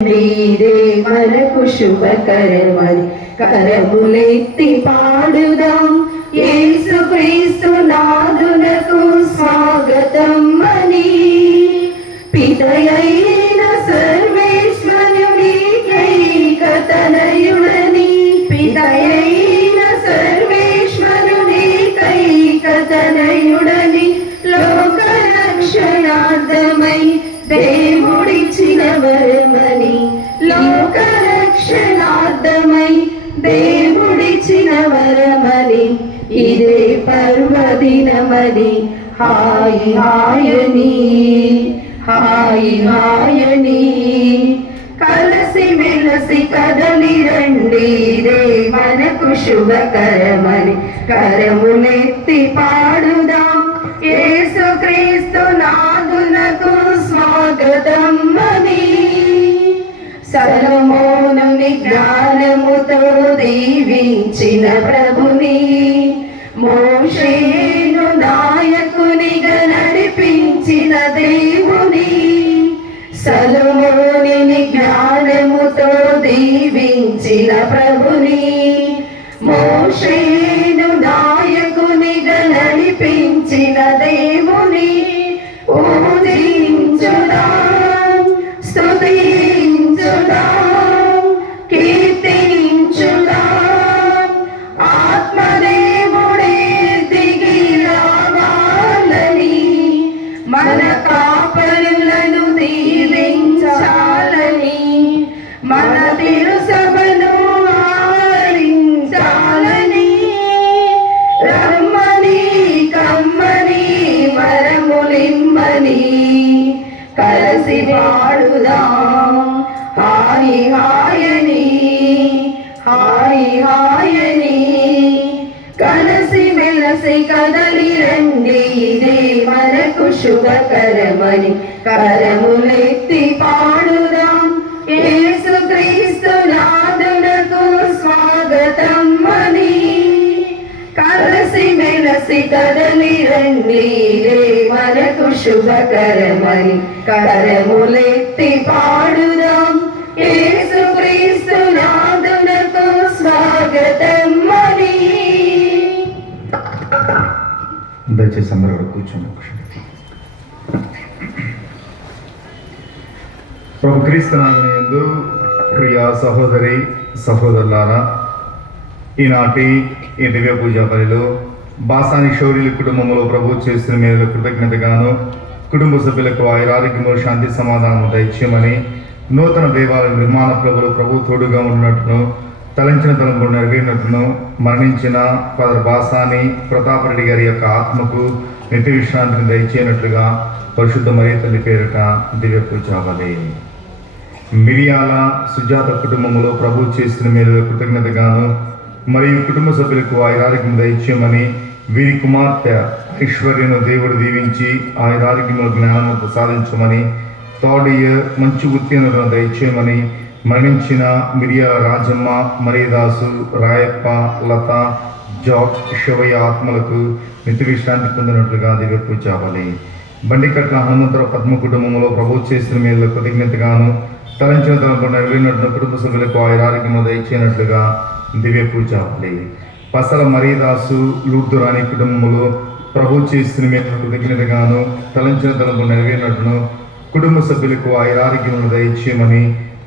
నీదే మనకు శుభకరమని కరములెత్తి పాడుదాం. యేసు క్రీస్తు నాదునకు స్వాగతం అని పితయైన సర్వేశ్వరుని కైకతనయుడని పితయైన సర్వేశ్వరుని కైకతనయుడని లోక రక్షణార్థమై దేవుడిచ్చిన వరమని లోక రక్షణార్థమై దేవుడిచ్చిన వరమని ఇదే పర్వదినమని హాయి హాయని హాయి హాయని కలసి మెలసి కదలి రండి ఇదే మనకు శుభకరమని కరములెత్తి పాడుదాం. యేసు క్రీస్తు నాదునకు స్వాగతం అని సొలొమోనుని జ్ఞానముతో దీవించిన ప్రభుని మోషేను నాయకునిగా నడిపించిన దేవుని సొలొమోనుని జ్ఞానముతో దీవించిన ప్రభుని మోషేను నాయకునిగా నడిపించిన దేవుని పూజించుదాం, స్తుతించుదాం, కీర్తించుదాం. ఆత్మదేవుడే దిగి రావాలని మన కాపరులను దీవించాలని మన తిరుసభను ఆవరించాలని రమ్మని కమ్మని వరములిమ్మని కలసి పాడుదాం. హాయి హాయని హాయి హాయని కలసి మెలసి కదలి రండి ఇదే మనకు శుభకరమని కరములెత్తి పాడుదాం. యేసు క్రీస్తు నాదునకు స్వాగతం అని కలసి మెలసి కదలి రండి ఇదే మనకు శుభకరమని కరములెత్తి పాడుదాం. యేసు క్రీస్తు నాదునకు స్వాగతం అని. దయచేసి అందరూ కూడా కూర్చోండి. ప్రభు క్రీస్తునాథుని యందు ప్రియ సహోదరి సహోదరులారా, ఈనాటి ఈ దివ్య పూజా బలిలో బాసాని శౌర్యుల కుటుంబంలో ప్రభు చేసిన మేలు కృతజ్ఞతగాను కుటుంబ సభ్యులకు ఆయురారోగ్యము శాంతి సమాధానము దయచేయమని నూతన దేవాలయ నిర్మాణ ప్రభులు ప్రభు తోడుగా ఉన్నట్టును తలంచిన తలంపులు నెరవేరినట్టును మరణించిన ఫాదర్ బాసాని ప్రతాపరెడ్డి గారి యొక్క ఆత్మకు నిత్య విశ్రాంతిని దయచేయనట్లుగా పరిశుద్ధ మరియ తల్లి పేరిట దివ్య పూజా బలి. మిరియాల సుజాత కుటుంబంలో ప్రభు చేసిన మేలు కృతజ్ఞతగాను మరియు కుటుంబ సభ్యులకు ఆయురారోగ్యం దయచేయమని వీరి కుమార్తె ఐశ్వర్యను దేవుడు దీవించి ఆయురారోగ్యము జ్ఞానము ప్రసాదించమని థర్డ్ ఇయర్ మంచి ఉత్తీర్ణతను దయచేయమని మరణించిన మిరియాల రాజమ్మ, మరియదాసు, రాయప్ప, లత, జాక్, శివయ్య ఆత్మలకు నిత్య విశ్రాంతి పొందినట్లుగా దివ్య పూజా బలి. బండికట్ల హనుమంతరావు పద్మ కుటుంబంలో ప్రభు చేసిన మేలు కృతజ్ఞతగాను తలంచిన తలంపు నెరవేరినట్లు కుటుంబ సభ్యులకు ఆయురారోగ్యము దయచేయనట్లుగా దివ్య పూజా బలి. పసల మరియదాసు, లూర్దురాణి కుటుంబంలో ప్రభు చేసిన మేలు కృతజ్ఞతగాను తలంచిన తలంపు నెరవేరినట్లును కుటుంబ సభ్యులకు ఆయురారోగ్యమును దయచేయమని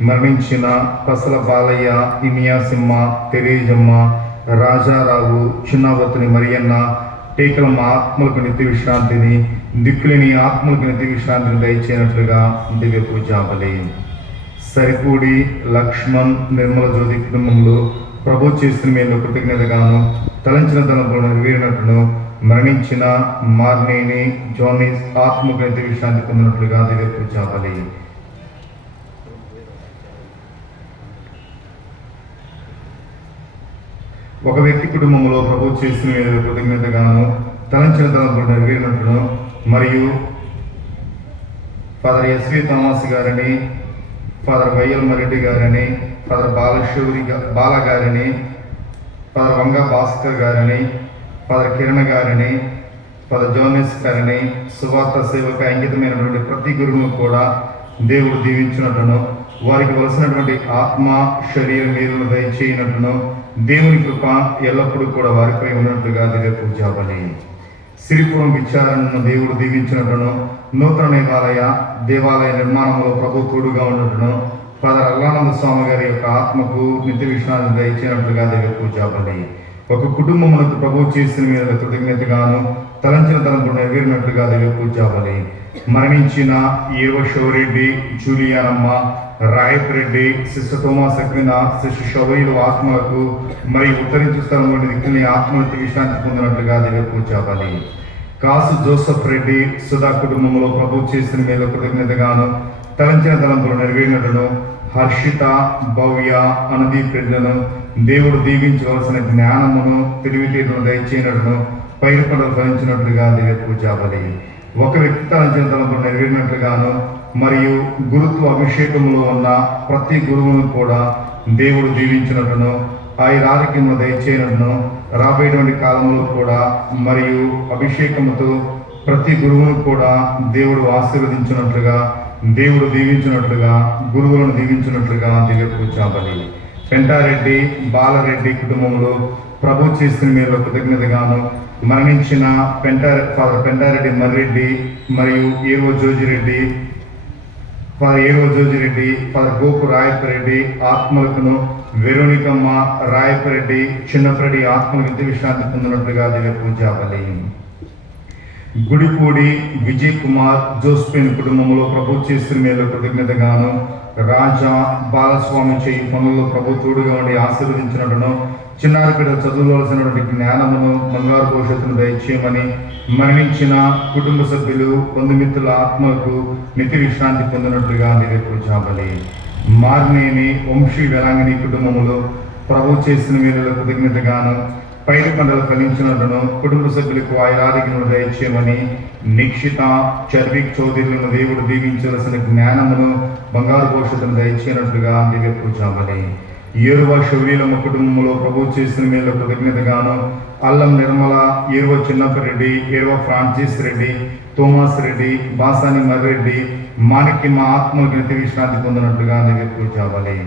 మరణించిన పసల బాలయ్య, ఇనియాసిమ్మ, తెరేజమ్మ, రాజారావు, చిన్నవతుని మరియన్న, టేకలమ్మ ఆత్మలకు నిత్య విశ్రాంతిని, దిక్కులేని ఆత్మలకు నిత్య విశ్రాంతిని దయచేయనట్లుగా దివ్య పూజా బలి. సరిపూడి లక్ష్మణ్, నిర్మల జ్యోతి కుటుంబంలో ప్రభు చేసిన మేలు కృతజ్ఞతగాను తలంచిన తలంపులను నెరవేరినట్లును మరణించిన మార్నేని జోనిస్ ఆత్మకు నిత్య విశ్రాంతి పొందినట్లుగా దివ్య పూజా బలి. ఒక వ్యక్తి కుటుంబంలో ప్రభు చేసిన మేలు కృతజ్ఞతగాను తలంచిన తలంపులు నెరవేరినట్లును మరియు ఫాదర్ ఎస్వి థామస్ గారిని, ఫాదర్ వయ్యల్మరెడ్డి గారిని, ఫాదర్ బాల గారిని, ఫాదర్ వంగ భాస్కర్ గారిని, ఫాదర్ కిరణ్ గారిని, ఫాదర్ జోనెస్ గారిని, సువార్త సేవకు అంకితమైనటువంటి ప్రతి గురువును కూడా దేవుడు దీవించినట్లును వారికి వలసినటువంటి ఆత్మ శరీర మేలును దయచేయనట్లును దేవుని కృప ఎల్లప్పుడూ కూడా వారిపై ఉన్నట్లుగా దివ్య పూజాబలి. సిరిపురం విచారణను దేవుడు దీవించినట్లును నూతన దేవాలయ నిర్మాణంలో ప్రభు తోడుగా ఉన్నట్లును ఫాదర్ అల్లానంద స్వామి గారి యొక్క ఆత్మకు నిత్య విశ్రాంతి దయచేయనట్లుగా దివ్య పూజాబలి. ఒక కుటుంబమునకు ప్రభు చేసిన మీద కృతజ్ఞతగాను తలంచిన తలంపు నెరవేరినట్లుగా దివ్య పూజాబలి. మరణించిన ఏవ Sivareddy, Julianamma, Rayat Reddy, sister Thomas Aquina, sister షవైలు ఆత్మలకు మరియు ఉత్తరించు స్థలంలోని దిక్కుని ఆత్మహత్య విశ్రాంతి పొందినట్లుగా దివ్య పూజాబలి. కాసు జోసఫ్ రెడ్డి, సుధా కుటుంబంలో ప్రభు చేసిన మీద కృతజ్ఞతగాను తలంచిన తలంపులు నెరవేరినట్లును హర్షిత, భవ్య, అనుదీప్ రెడ్లను దేవుడు దీవించవలసిన జ్ఞానమును తెలివితేటను దయచేయనట్లును పైరు పంటలు ఫలించినట్లుగా దివ్య పూజాబలి. ఒక వ్యక్తి తలంచిన తలంపులు నెరవేరినట్లుగాను మరియు గురుత్వ అభిషేకంలో ఉన్న ప్రతి గురువును కూడా దేవుడు దీవించినట్లును ఆరోగ్యమును దయచేయనట్లును రాబోయేటువంటి కాలంలో కూడా మరియు అభిషేకముతో ప్రతి గురువును కూడా దేవుడు ఆశీర్వదించినట్లుగా, దేవుడు దీవించినట్లుగా, గురువులను దీవించినట్లుగా దివ్య పూజాబలి. పెంటారెడ్డి, బాలరెడ్డి కుటుంబంలో ప్రభు చేసిన మీద కృతజ్ఞతగాను మరణించిన ఫాదర్ పెంటారెడ్డి మర్రెడ్డి మరియు ఏవో జోజిరెడ్డి, ఫాదర్ గోపు రాయపరెడ్డి ఆత్మలకును వెరోనికమ్మ, రాయపరెడ్డి, చిన్నపరెడ్డి ఆత్మల విద్య విశ్రాంతి పొందినట్లుగా దివ్య పూజాబలి. గుడిపూడి విజయ్ కుమార్, జోస్పిన్ కుటుంబంలో ప్రభు చేసిన మీద కృతజ్ఞతగాను రాజా బాలస్వామి చేయి పనుల్లో ప్రభు తోడుగా ఉండి ఆశీర్వదించినట్టును చిన్నారి పిల్లలు చదువులవలసినటువంటి జ్ఞానమును, బంగారు భవిష్యత్తును దయచేయమని మరణించిన కుటుంబ సభ్యులు, బంధుమిత్రుల ఆత్మలకు నిత్య విశ్రాంతి పొందినట్లుగా దివ్య పూజాబలి. మార్నేని వంశీ వెలాంగిని కుటుంబములో ప్రభు చేసిన మేలుల కృతజ్ఞతగాను పైరు పంటలు ఫలించినట్లును కుటుంబ సభ్యులకు ఆరోగ్యమును దయచేయమని నిక్షిత, చర్విక్ చౌదరులను దేవుడు దీవించవలసిన జ్ఞానమును, బంగారు భవిష్యత్తును దయచేయనట్లుగా దివ్య పూజాబలి. ఏరువ శౌర్యలమ్మ కుటుంబంలో ప్రభు చేసిన మేలు కృతజ్ఞతగాను అల్లం నిర్మల, ఏరువ చిన్నప్పరెడ్డి, ఏరువ ఫ్రాన్సిస్ రెడ్డి, థోమాస్ రెడ్డి, బాసాని మర్రెడ్డి, మాణిక్యమ్మ ఆత్మలకు నిత్య విశ్రాంతి పొందినట్లుగా దివ్య పూజాబలి.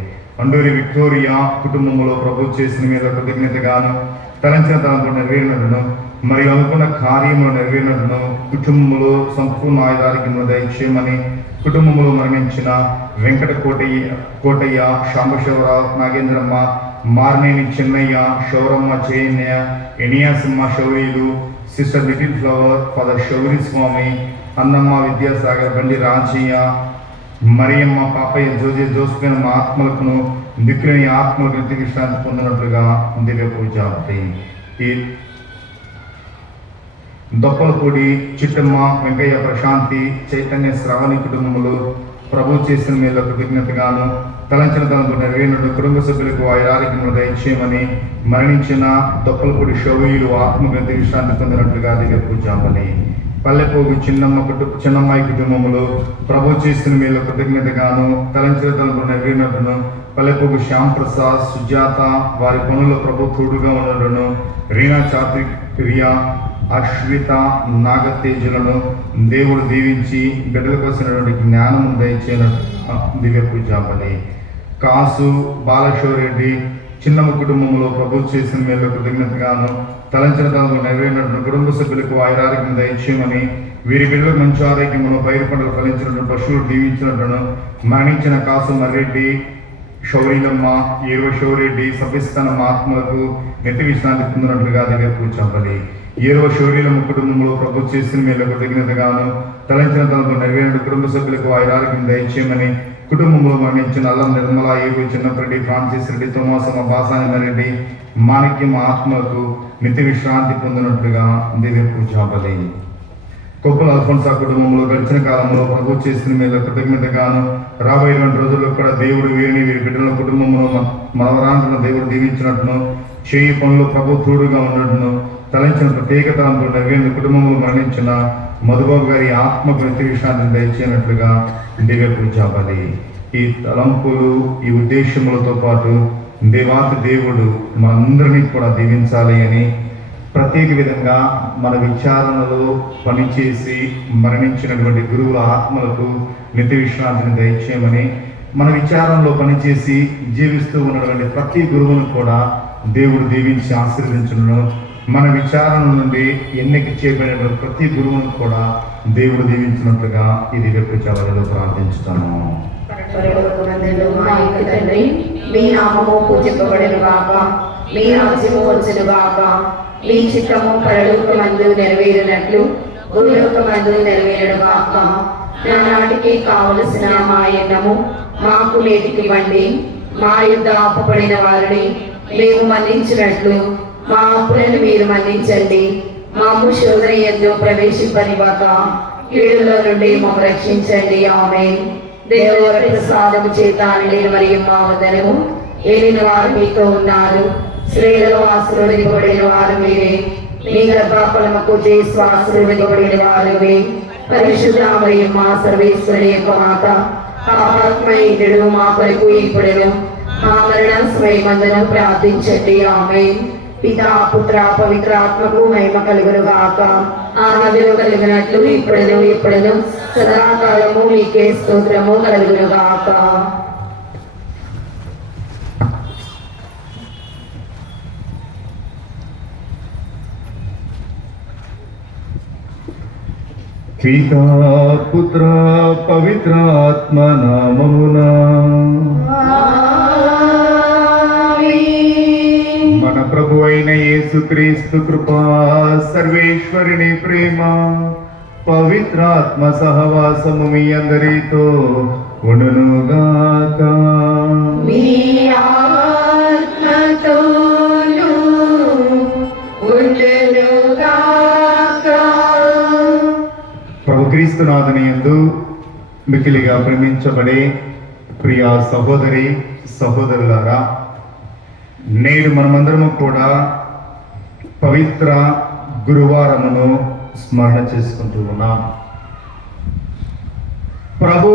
అండూరి విక్టోరియా కుటుంబంలో ప్రభు చేసిన మీద కృతజ్ఞతగాను తలంచిన తలంపు నెరవేరినట్లును మరియు అనుకున్న కార్యములు నెరవేరినట్లును కుటుంబంలో సంపూర్ణ ఆయురారోగ్యమును దయచేయమని కుటుంబంలో మరణించిన వెంకట కోటయ్య, శాంబశివరావు, నాగేంద్రమ్మ, మార్నేని చిన్నయ్య, శౌరమ్మ, జయన్య, ఎనియాసిమ్మ Souryulu, sister little flower, father Shouri Swamy, Annamma Vidyasagar, Bandi Rajaiah, Mariyamma, Papayya, జోస్పిన్ ఆత్మలకును దిక్కులేని ఆత్మలకు నిత్య విశ్రాంతి పొందినట్లుగా దివ్య పూజాబలి. ఈ దొప్పలపూడి చిట్టమ్మ, వెంకయ్య, ప్రశాంతి, చైతన్య, శ్రావణి కుటుంబములు ప్రభు చేసిన మీద కృతజ్ఞతగాను తలంచిన తలంపు నెరవేరినట్టు కుటుంబ సభ్యులకు ఆరోగ్యమును దయచేయమని మరణించిన దొప్పలపూడి శౌర్యులు ఆత్మకు నిత్య విశ్రాంతి పొందినట్లుగా దివ్య పూజాబలి. పల్లెపోగు చిన్నమ్మాయి కుటుంబములు ప్రభు చేసిన మీద కృతజ్ఞతగాను తలంచిన తలంపు నెరవేరినట్టును పల్లెపోగు శ్యామ్ ప్రసాద్, సుజాత వారి పనుల్లో ప్రభు తోడుగా ఉన్నట్టును రీనా, చాత్రిక్, ప్రియా, అశ్విత, నాగతేజులను దేవుడు దీవించి బిడ్డలకు వచ్చినటువంటి జ్ఞానము దయచేయనట్టు దివ్య పూజాబలి. కాసు బాలశివరెడ్డి చిన్నమ్మ కుటుంబంలో ప్రభు చేసిన మేలు కృతజ్ఞతగాను తలంచిన తలంపు నెరవేరినట్టు కుటుంబ సభ్యులకు ఆరోగ్యం దయచేయమని వీరి బిడ్డలకు మంచి ఆరోగ్యమును, పైరు పంటలు ఫలించినట్టు పశువులు దీవించినట్టును మరణించిన కాసు మర్రెడ్డి, శౌర్యలమ్మ, ఏరువ శౌరెడ్డి, సభ్యస్థానం ఆత్మలకు నిత్య విశ్రాంతి పొందినట్లుగా దివ్య పూజాబలి. ఏరువ శౌర్యలమ్మ కుటుంబంలో ప్రభు చేసిన మేలు కృతజ్ఞతగాను తలంచిన తలంపు నెరవేరిన కుటుంబ సభ్యులకు ఆరోగ్యం దయచేయమని కుటుంబంలో మరణించిన అల్లం నిర్మల, ఏవో చిన్నప్పరెడ్డి, ఫ్రాన్సిస్ రెడ్డి, థోమాసమ్మ, బాసాని రెడ్డి, మాణిక్యమ్మ ఆత్మలకు నిత్య విశ్రాంతి పొందినట్లుగా దివ్య పూజాబలి. కొప్పుల అల్ఫోన్సా కుటుంబంలో గడిచిన కాలంలో ప్రభు చేసిన మీద కృతజ్ఞతగాను రాబోయేటువంటి రోజుల్లో కూడా దేవుడు వీరిని, వీరి బిడ్డల కుటుంబంలో మనవరాంతులను దేవుడు దీవించినట్టును చేయి పనులు ప్రభు తోడుగా ఉన్నట్టును తలంచిన ప్రత్యేక తలంపులు నెరవేరిన కుటుంబంలో మరణించిన మధుబాబు గారి ఆత్మకు నిత్య విశ్రాంతిని దయచేయనట్లుగా దివ్య పూజాబలి. ఈ తలంపులు, ఈ ఉద్దేశములతో పాటు దేవాతి దేవుడు మనందరినీ కూడా దీవించాలి అని ప్రత్యేక విధంగా మన విచారణలో పనిచేసి మరణించినటువంటి గురువుల ఆత్మలకు నిత్య విశ్రాంతిని దయచేయమని మన విచారంలో పనిచేసి జీవిస్తూ ఉన్నటువంటి ప్రతి గురువును కూడా దేవుడు దీవించి ఆశీర్వదించును. మన విచారణ నుండి ఎన్నిక చేయబడిన ప్రతి గురువును కూడా దేవుడు దీవించినట్లుగా ఇది ప్రచారాలలో ప్రార్థించుతాను. పరలోకమందున్న మా యొక్క తండ్రి, మీ నామము పూజింపబడును గాక, మీ రాజ్యము వచ్చును గాక, మీ చిత్తము పరలోకమందు నెరవేరినట్లు భూలోకమందు నెరవేరును గాక. నానాటికి కావలసిన మా అన్నము మాకు నేటికి ఇవ్వండి. మా యుద్ధ అప్పబడిన వారిని మేము మన్నించినట్లు మా అప్పులను మీరు మన్నించండి. మాకు శోధన యందు ప్రవేశింపనివ్వక కీడులో నుండి మమ్మల్ని రక్షించండి. ఆమేన్. దేవుని ప్రసాదము చేత నిండిన మరియు మా వందనము. ఏలిన వారు మీతో ఉన్నారు, స్త్రీలలో ఆశీర్వదింపబడిన వారు మీరే. మీ గర్భఫలముకు చేసి ఆశీర్వదింపబడిన వారు మీరే. పరిశుద్ధ మరియు మా సర్వేశ్వరి యొక్క మాత, పాపాత్మయుడు మా కొరకు ఇప్పుడును మా మరణ సమయమందును ప్రార్థించండి. ఆమేన్. పితా పుత్ర పవిత్రాత్మకు మహిమ కలుగును గాక. ఆదిలో కలిగినట్లు ఇప్పుడును ఎప్పుడును సదాకాలము మీకే స్తోత్రము కలుగును గాక. పితా పుత్ర పవిత్రాత్మ నామమునా మన ప్రభు అయిన యేసుక్రీస్తు కృపా, సర్వేశ్వరుని ప్రేమ, పవిత్రాత్మ సహవాసము మీ అందరితో ఉండునుగాక. మీ ఆత్మతోను ఉండునుగాక. ప్రభు క్రీస్తునాథుని యందు మిక్కిలిగా ప్రేమించబడే ప్రియ సహోదరి సహోదరులారా, నేడు మనమందరము కూడా పవిత్ర గురువారమును స్మరణ చేసుకుంటూ ఉన్నాం. ప్రభు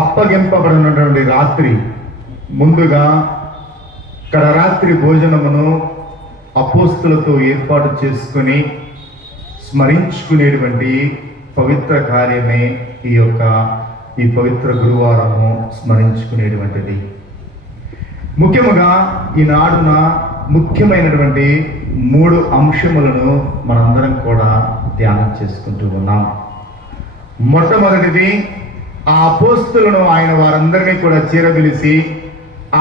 అప్పగింపబడినటువంటి రాత్రి ముందుగా కడరాత్రి భోజనమును అపోస్తులతో ఏర్పాటు చేసుకుని స్మరించుకునేటువంటి పవిత్ర కార్యమే ఈ పవిత్ర గురువారము స్మరించుకునేటువంటిది. ముఖ్యముగా ఈనాడున ముఖ్యమైనటువంటి 3 అంశములను మనందరం కూడా ధ్యానం చేసుకుంటూ ఉన్నాం. మొట్టమొదటిది, ఆ అపోస్తులను ఆయన వారందరినీ కూడా చేరపిలిచి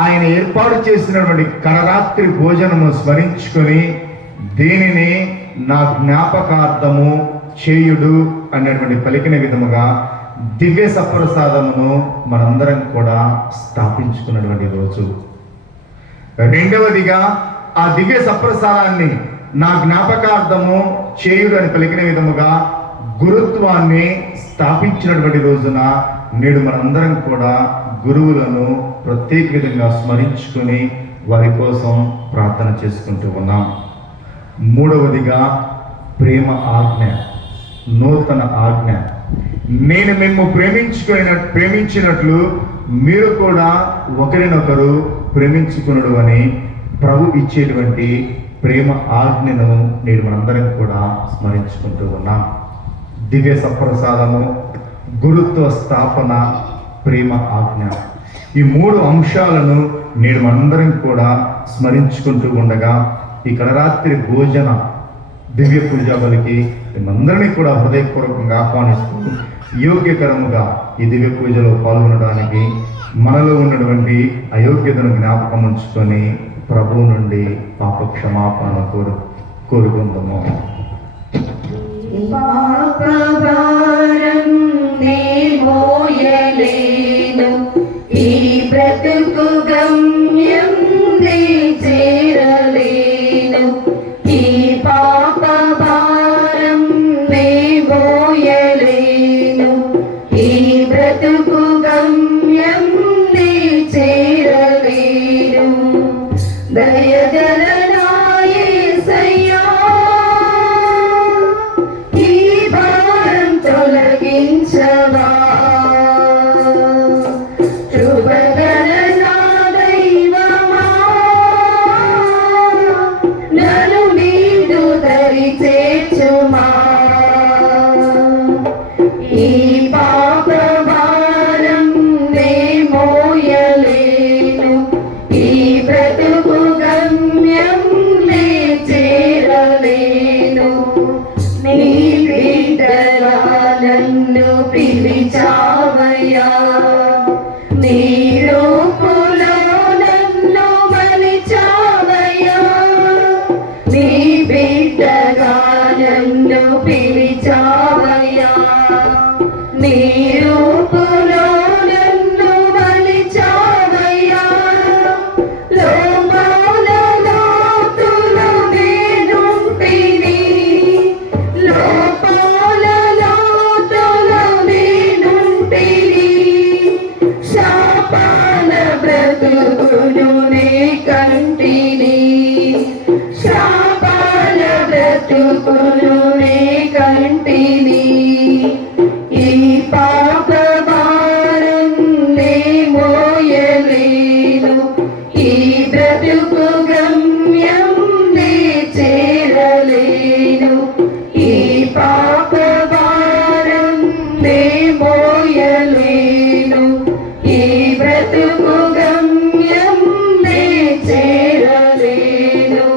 ఆయన ఏర్పాటు చేసినటువంటి కడరాత్రి భోజనము స్మరించుకొని దీనిని నా జ్ఞాపకార్థము చేయుడు అనేటువంటి పలికిన విధముగా దివ్య సప్రసాదమును మనందరం కూడా స్థాపించుకున్నటువంటి రోజు. రెండవదిగా, ఆ దివ్య సప్రసాదాన్ని నా జ్ఞాపకార్థము చేయుడు అని పలికిన విధముగా గురుత్వాన్ని స్థాపించినటువంటి రోజున నేడు మనందరం కూడా గురువులను ప్రత్యేక విధంగా స్మరించుకొని వారి కోసం ప్రార్థన చేసుకుంటూ ఉన్నాం. మూడవదిగా, ప్రేమ ఆజ్ఞ, నూతన ఆజ్ఞ. నేను మిమ్ము ప్రేమించినట్లు మీరు కూడా ఒకరినొకరు ప్రేమించుకునడు అని ప్రభు ఇచ్చేటువంటి ప్రేమ ఆజ్ఞను నేడు మనందరం కూడా స్మరించుకుంటూ ఉన్నాం. దివ్య సప్రసాదము, గురుత్వ స్థాపన, ప్రేమ ఆజ్ఞ, ఈ 3 అంశాలను నేడు మనందరం కూడా స్మరించుకుంటూ ఉండగా ఈ కడరాత్రి భోజన దివ్య పూజా బలికి మేమందరినీ కూడా హృదయపూర్వకంగా ఆహ్వానిస్తూ యోగ్యకరముగా ఈ దివ్య పూజలో పాల్గొనడానికి మనలో ఉన్నటువంటి అయోగ్యతను జ్ఞాపకం ఉంచుకొని ప్రభువు నుండి పాప క్షమాపణ కోరుకుందాము. పాపభారం నే మోయలేను, ఈ బ్రతుకు గమ్యం నే చేరలేను. ఈ పాపభారం నే మోయలేను, ఈ బ్రతుకు గమ్యం నే చేరలేను. దయగల నా యేసయ్యా, ఈ భారం తొలగించవా. కృపగల నా నీ రూపులో నన్ను మలిచావయ్యా, నీ బిడ్డగా నన్ను పిలిచావయ్యా, నీ రూపులో నన్ను మలిచావయ్యా, లోమాల లోతులో నేనుంటిని, లోపాల లోతులో నేనుంటిని, శాపాల బ్రతుకును నే కంటిని, శాపాల బ్రతుకును నే కంటిని, ఈ పాప భారం నే మోయలేను, ఈ బ్రతుకు గమ్యం నే చేరలేను, ఈ పాప భారం నే మోయలేను, ఈ బ్రతుకు గమ్యం నే చేరలేను.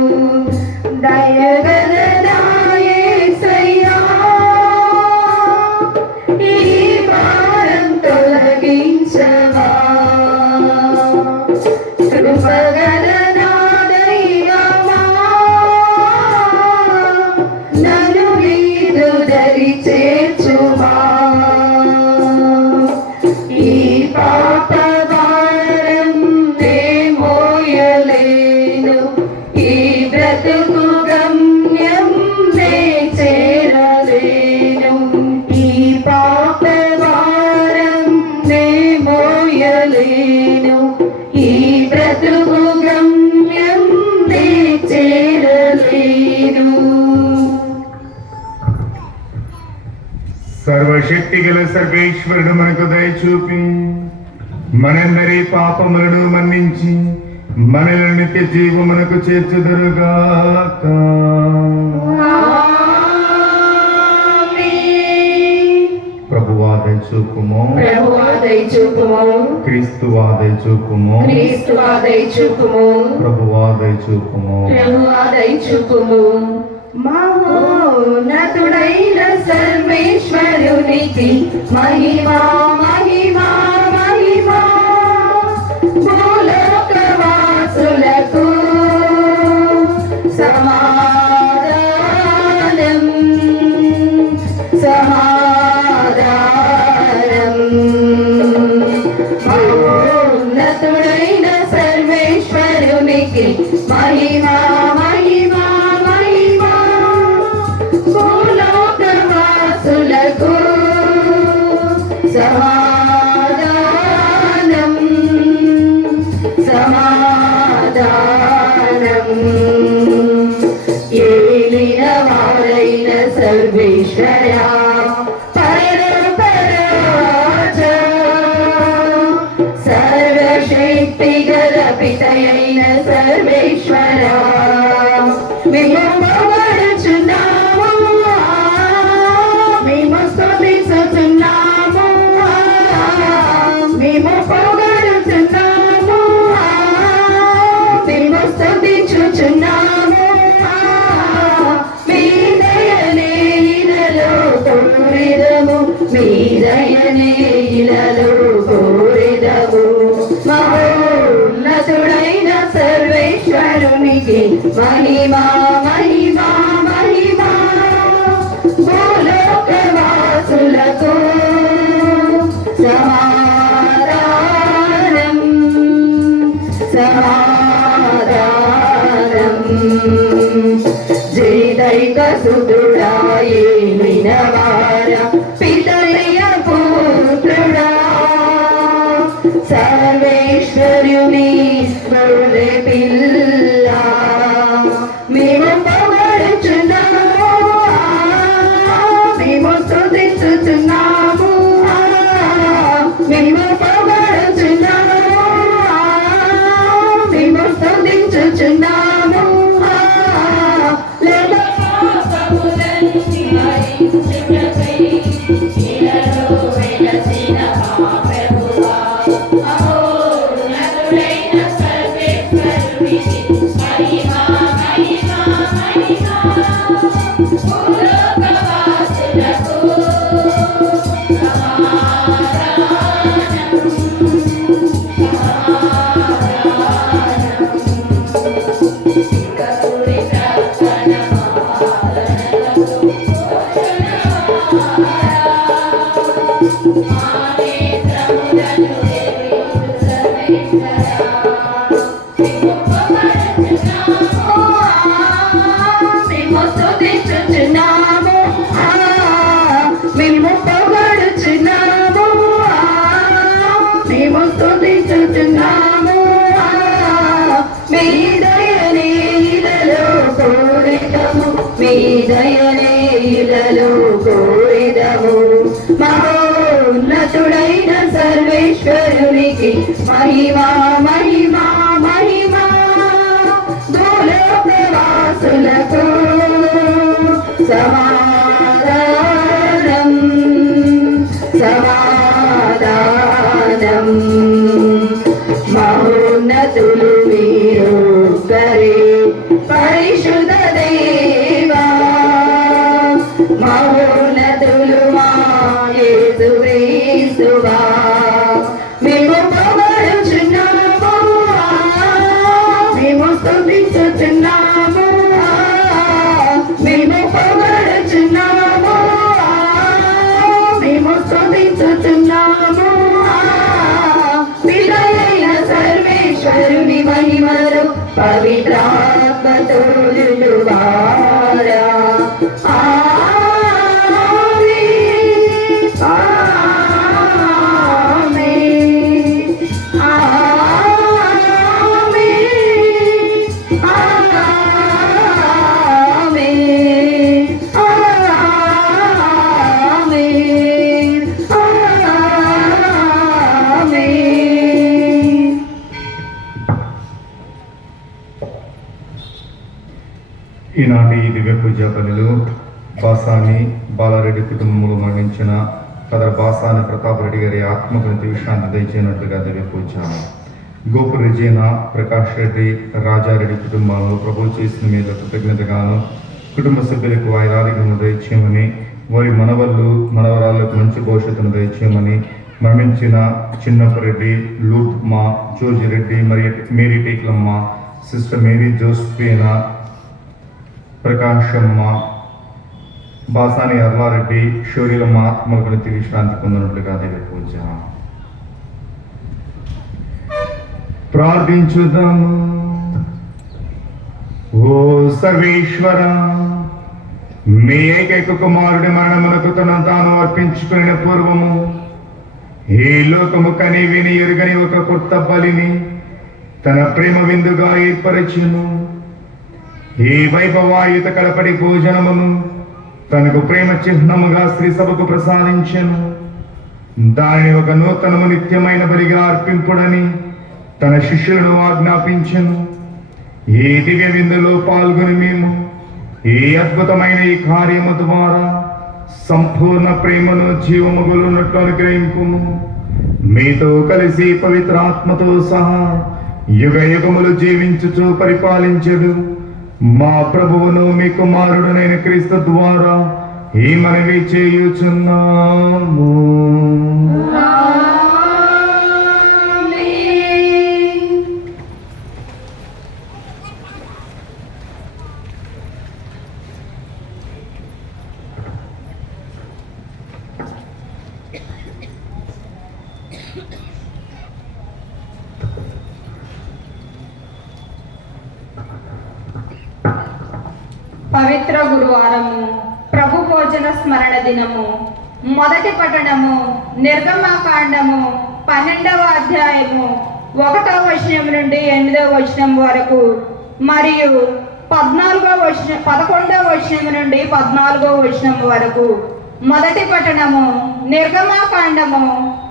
దయగల నా యేసయ్యా, ఈ భారం తొలగించవా, కృపగల నా దైవమా, నన్ను నీదు దరి చేర్చుమా, ఈ పాప భారం నే మోయలేను, ఈ బ్రతుకు గమ్యం నే చేరలేను, ఈ పాప భారం నే మోయలేను, ఈ బ్రతుకు గమ్యం నే చేరలేను. సర్వశక్తి గల సర్వేశ్వరుడు మనకు దయ చూపి మనందరి పాపములను మన్నించి మనలను నిత్య జీవమునకు చేర్చుదురుగాక. ప్రభువా దయ చూపుము, ప్రభువా దయ చూపుము, క్రీస్తువా దయ చూపుము, క్రీస్తువా దయ చూపుము, ప్రభువా దయ చూపుము. ప్రభువా దయ చూపుము. మహోన్నతుడైన సర్వేశ్వరునికి మహిమా మహిమా మహిమా, భూలోకవాసులకు సమాధానం సమాధానం. మహోన్నతుడైన సర్వేశ్వరునికి మహిమా మహిమా మహిమా, భూలోకవాసులకు సమాధానం సమాధానం. ఏలిన వారైన సర్వేశ్వరా, పరపరాజా, సర్వశక్తి గల పితయైన సర్వేశ్వరా, మేము పొగడుచున్నాము, మేము స్తుతించుచున్నాము, మేము పొగడుచున్నాము, మేము స్తుతించుచున్నాము, మీ దయనే ఇలలో కోరిదము, మీ దయనే ఇలలో కోరిదము. మహోన్నతుడైన సర్వేశ్వరునికి మహిమా మహిమా మహిమా, భూలోకవాసులకు సమాధానం సమాధానం. జైదైక సుతుడా, ఏలినవారా, పితయ్య పుత్రుడా, సర్వేశ్వరుని గొర్రె పిల్ల, మేము పొగడుచున్నాము, మేము స్తుతించుచున్నాము, మేము పొగడుచున్నాము, మేము స్తుతించుచున్నాము. ప్రభువా, మహోన్నతుడైన స్తుతించుచున్నాము మీ దయనే ఇలలో కోరిదము మీ దయనే ఇలలో కోరిదము మహోన్నతుడైన సర్వేశ్వరునికి మహిమా మహిమా మహిమా భూలోకవాసులకు సమాధానం సమాధానం మహోన్నతులు మీరొక్కరే పరిశుద్ధ దేవా మహోన్నతులు మా యేసుక్రీస్తువా మేము పొగడుచున్నాము మేము స్తుతించుచున్నాము మేము పొగడుచున్నాము మేము స్తుతించుచున్నాము పిల్లలైన సర్వేశ్వరుని మహిమలు పవిత్రాత్మతో నిండువారా ఆమేన్ ఆమేన్ ఆమేన్ ఆమేన్ ఆమేన్ ఆమేన్. ఈనాటి ఈ దివ్య పూజా పనులు బాసాని బాలారెడ్డి కుటుంబంలో మరణించిన ఫాదర్ బాసాని ప్రతాప్ రెడ్డి గారి ఆత్మకృతి విశ్రాంతి దయచేయనట్లుగా దివ్య పూజ గోపుర రిజేనా ప్రకాష్ రెడ్డి రాజారెడ్డి కుటుంబాల్లో ప్రభు చేసిన మీద కృతజ్ఞతగాను కుటుంబ సభ్యులకు ఆయురారోగ్యము దయచేయమని వారి మనవరాళ్లకు మంచి భవిష్యత్తును దయచేయమని మరణించిన చిన్నప్పరెడ్డి లూత్మ Jojireddy Mary Teklamma sister Mary Josephina Prakasamma Basani Arlareddy Souryalamma ఆత్మలను విశ్రాంతి పొందినట్లుగా దివ్య పూజ ప్రార్థించుదాము. ఓ సర్వేశ్వర, మీ ఏకైక కుమారుడి మరణమునకు తనను తాను అర్పించుకునే పూర్వము ఈ లోకము కని విని ఎరుగని ఒక కొత్త బలిని తన ప్రేమ విందుగా ఏర్పరచును. ఈ వైభవాయుత కడపడి భోజనమును తనకు ప్రేమ చిహ్నముగా శ్రీ సభకు ప్రసాదించెను. దానిని ఒక నూతనము నిత్యమైన బలిగా అర్పింపుడని తన శిష్యులను ఆజ్ఞాపించెను. ఈ దివ్య విందులో పాల్గొని మేము ఈ అద్భుతమైన ఈ కార్యము ద్వారా సంపూర్ణ ప్రేమను జీవము గొలున్నట్లు అనుగ్రహింపుము. మీతో కలిసి పవిత్రాత్మతో సహా యుగ యుగములు జీవించుచు పరిపాలించెడు మా ప్రభువును మీ కుమారుడునైన క్రీస్తు ద్వారా ఈ మనవి చేయుచున్నాము. పవిత్ర గురువారము, ప్రభు భోజన స్మరణ దినము. మొదటి పఠనము నిర్గమాకాండము 12వ అధ్యాయము 1వ వచనం నుండి 8వ వచనం వరకు మరియు 11వ వచనం నుండి 14వ వచనం వరకు. మొదటి పఠనము నిర్గమాకాండము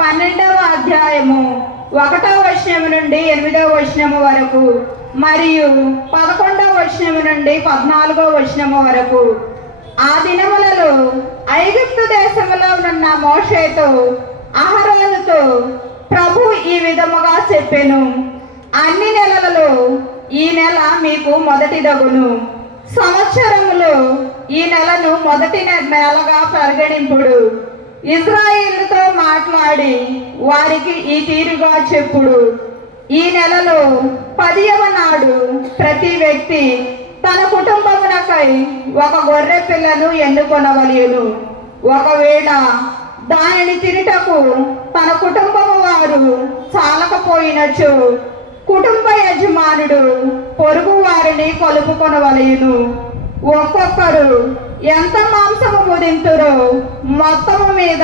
12వ అధ్యాయము 1వ వచనం నుండి 8వ వచనం వరకు మరియు 11వ వచనం నుండి 14వ వచనం వరకు. ఆ దినములలో ఐగుప్తు దేశములో ఉన్న మోషేతో అహరోనుతో ప్రభు ఈ విధముగా చెప్పెను, అన్ని నెలలలో ఈ నెల మీకు మొదటిదగును. సంవత్సరములో ఈ నెలను మొదటి నెలగా పరిగణింపుడు. ఇశ్రాయేలుతో మాట్లాడి వారికి ఈ తీరుగా చెప్పుడు, ఈ నెలలో 10వ నాడు ప్రతి వ్యక్తి తన కుటుంబమునకై ఒక గొర్రె పిల్లను ఎన్నుకొనవలెను. ఒకవేళ దానిని తినుటకు తన కుటుంబము వారు చాలకపోయినచో కుటుంబ యజమానుడు పొరుగు వారిని కలుపుకొనవలెను. ఒక్కొక్కరు ఎంత మాంసము పుదింతురో మొత్తము మీద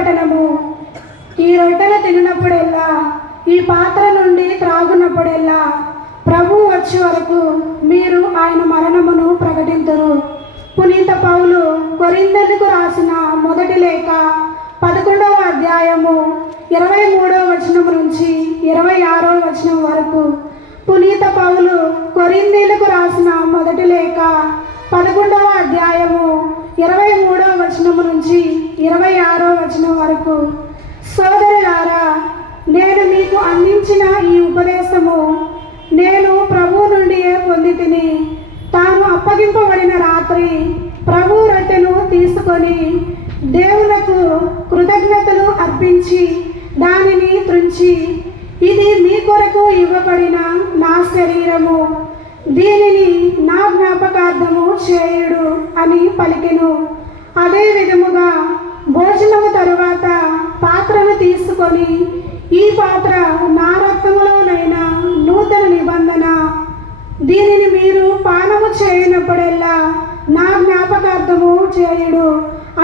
పఠనము. ఈ రొట్టెలు తిన్నప్పుడెల్లా, ఈ పాత్ర నుండి త్రాగునప్పుడెల్లా ప్రభువు వచ్చే వరకు మీరు ఆయన మరణమును ప్రకటింతురు. పునీత పౌలు కొరింథీయులకు రాసిన మొదటి లేఖ 11వ అధ్యాయము 23వ వచనం నుంచి 26వ వచనం వరకు. పునీత పౌలు కొరింథీయులకు రాసిన మొదటి లేఖ 11వ అధ్యాయము 23వ వచనం నుంచి 26వ వచనం వరకు. సోదరులారా, నేను మీకు అందించిన ఈ ఉపదేశము నేను ప్రభువు నుండియే పొంది తిని, తాను అప్పగింపబడిన రాత్రి ప్రభు రొట్టెను తీసుకొని దేవునకు కృతజ్ఞతలు అర్పించి దానిని త్రుంచి, ఇది మీ కొరకు ఇవ్వబడిన నా శరీరము, దీనిని నా జ్ఞాపకార్థము చేయుడు అని పలికెను. అదే విధముగా భోజనము తరువాత పాత్రను తీసుకొని, ఈ పాత్ర నా రక్తములోనైనా నూతన నిబంధన, దీనిని మీరు పానము చేయనప్పుడెల్లా నా జ్ఞాపకార్థము చేయుడు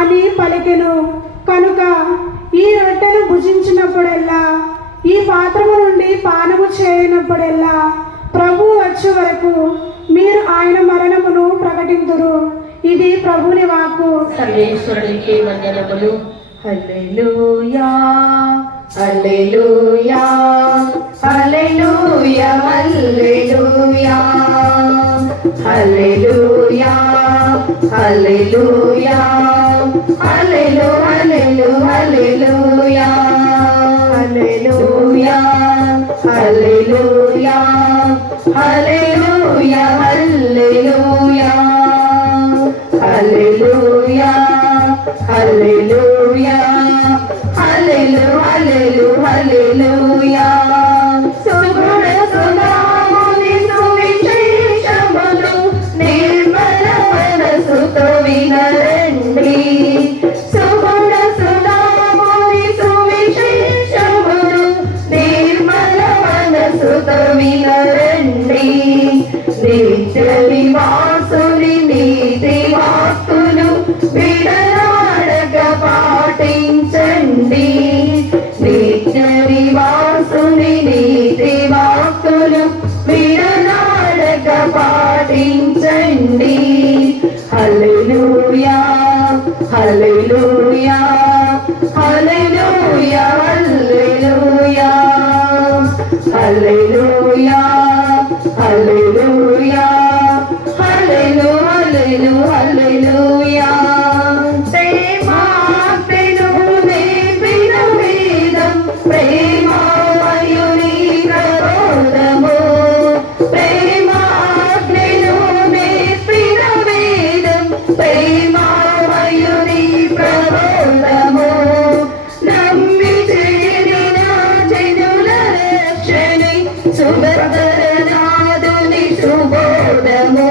అని పలికెను. కనుక ఈ రొట్టెను భుజించినప్పుడెల్లా, ఈ పాత్రము నుండి పానము చేయనప్పుడెల్లా ప్రభు వచ్చే వరకు మీరు ఆయన మరణమును ప్రకటింతురు. ఇది ప్రభుని వాక్కు. సర్వేశ్వరునికి వందనములు. హల్లెలూయా హల్లెలూయా హల్లెలూయా హల్లెలూయా హల్లెలూయా హల్లెలూయా హల్లెలూ హల్లెలూ హల్లెలూయా హల్లెలూయా హల్లెలూయా హల్లెలూయా హల్లెలూయా హల్లెలూయా హల్లెలూయా హల్లెలూ హల్లెలూ హల్లెలూయా. సుగుణ సునాముని సువిశేషములు నిర్మల మనసుతో వినరండి. సుగుణ సునాముని సువిశేషములు నిర్మల మనసుతో వినరండి. నిత్య నివాసుని నీతి వాక్కులు విడనాడక పాటించండి. నిత్య నివాసుని నీతి వాక్కులు విడనాడక పాటించండి. హల్లెలూయా హల్లెలూయా హల్లెలూయా హల్లెలూయా హల్లెలూయా హల్లెలూయా హల్లెలూ హల్లెలూ హల్లెలూయా. ప్రేమాగ్నిను నేర్పిన వేదం, ప్రేమామయుని ప్రబోధము. ప్రేమాగ్నిను నేర్పిన వేదం, ప్రేమామయుని ప్రబోధము. నమ్మి చేరిన జనుల రక్షణి సుభద్రనాథుని సుబోధము.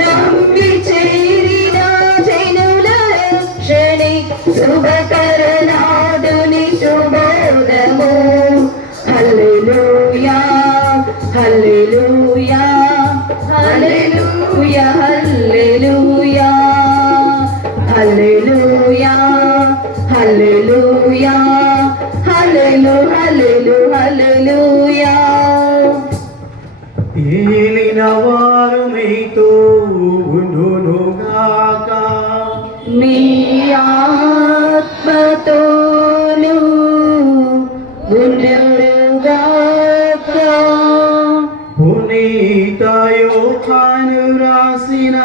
నమ్మి చేరిన జనుల రక్షణి శుభకరనాథుని సుబోధము. హల్లెలూయా హల్లెలూయా హల్లెలూయా హల్లెలూయా హల్లెలూయా హల్లెలూయా హల్లెలూ హల్లెలూ హల్లెలూయా. ఏలిన వారు మీతో ఉండునుగాక. మీ ఆత్మతోను ఉండునుగాక. పునీత యోహాను రాసిన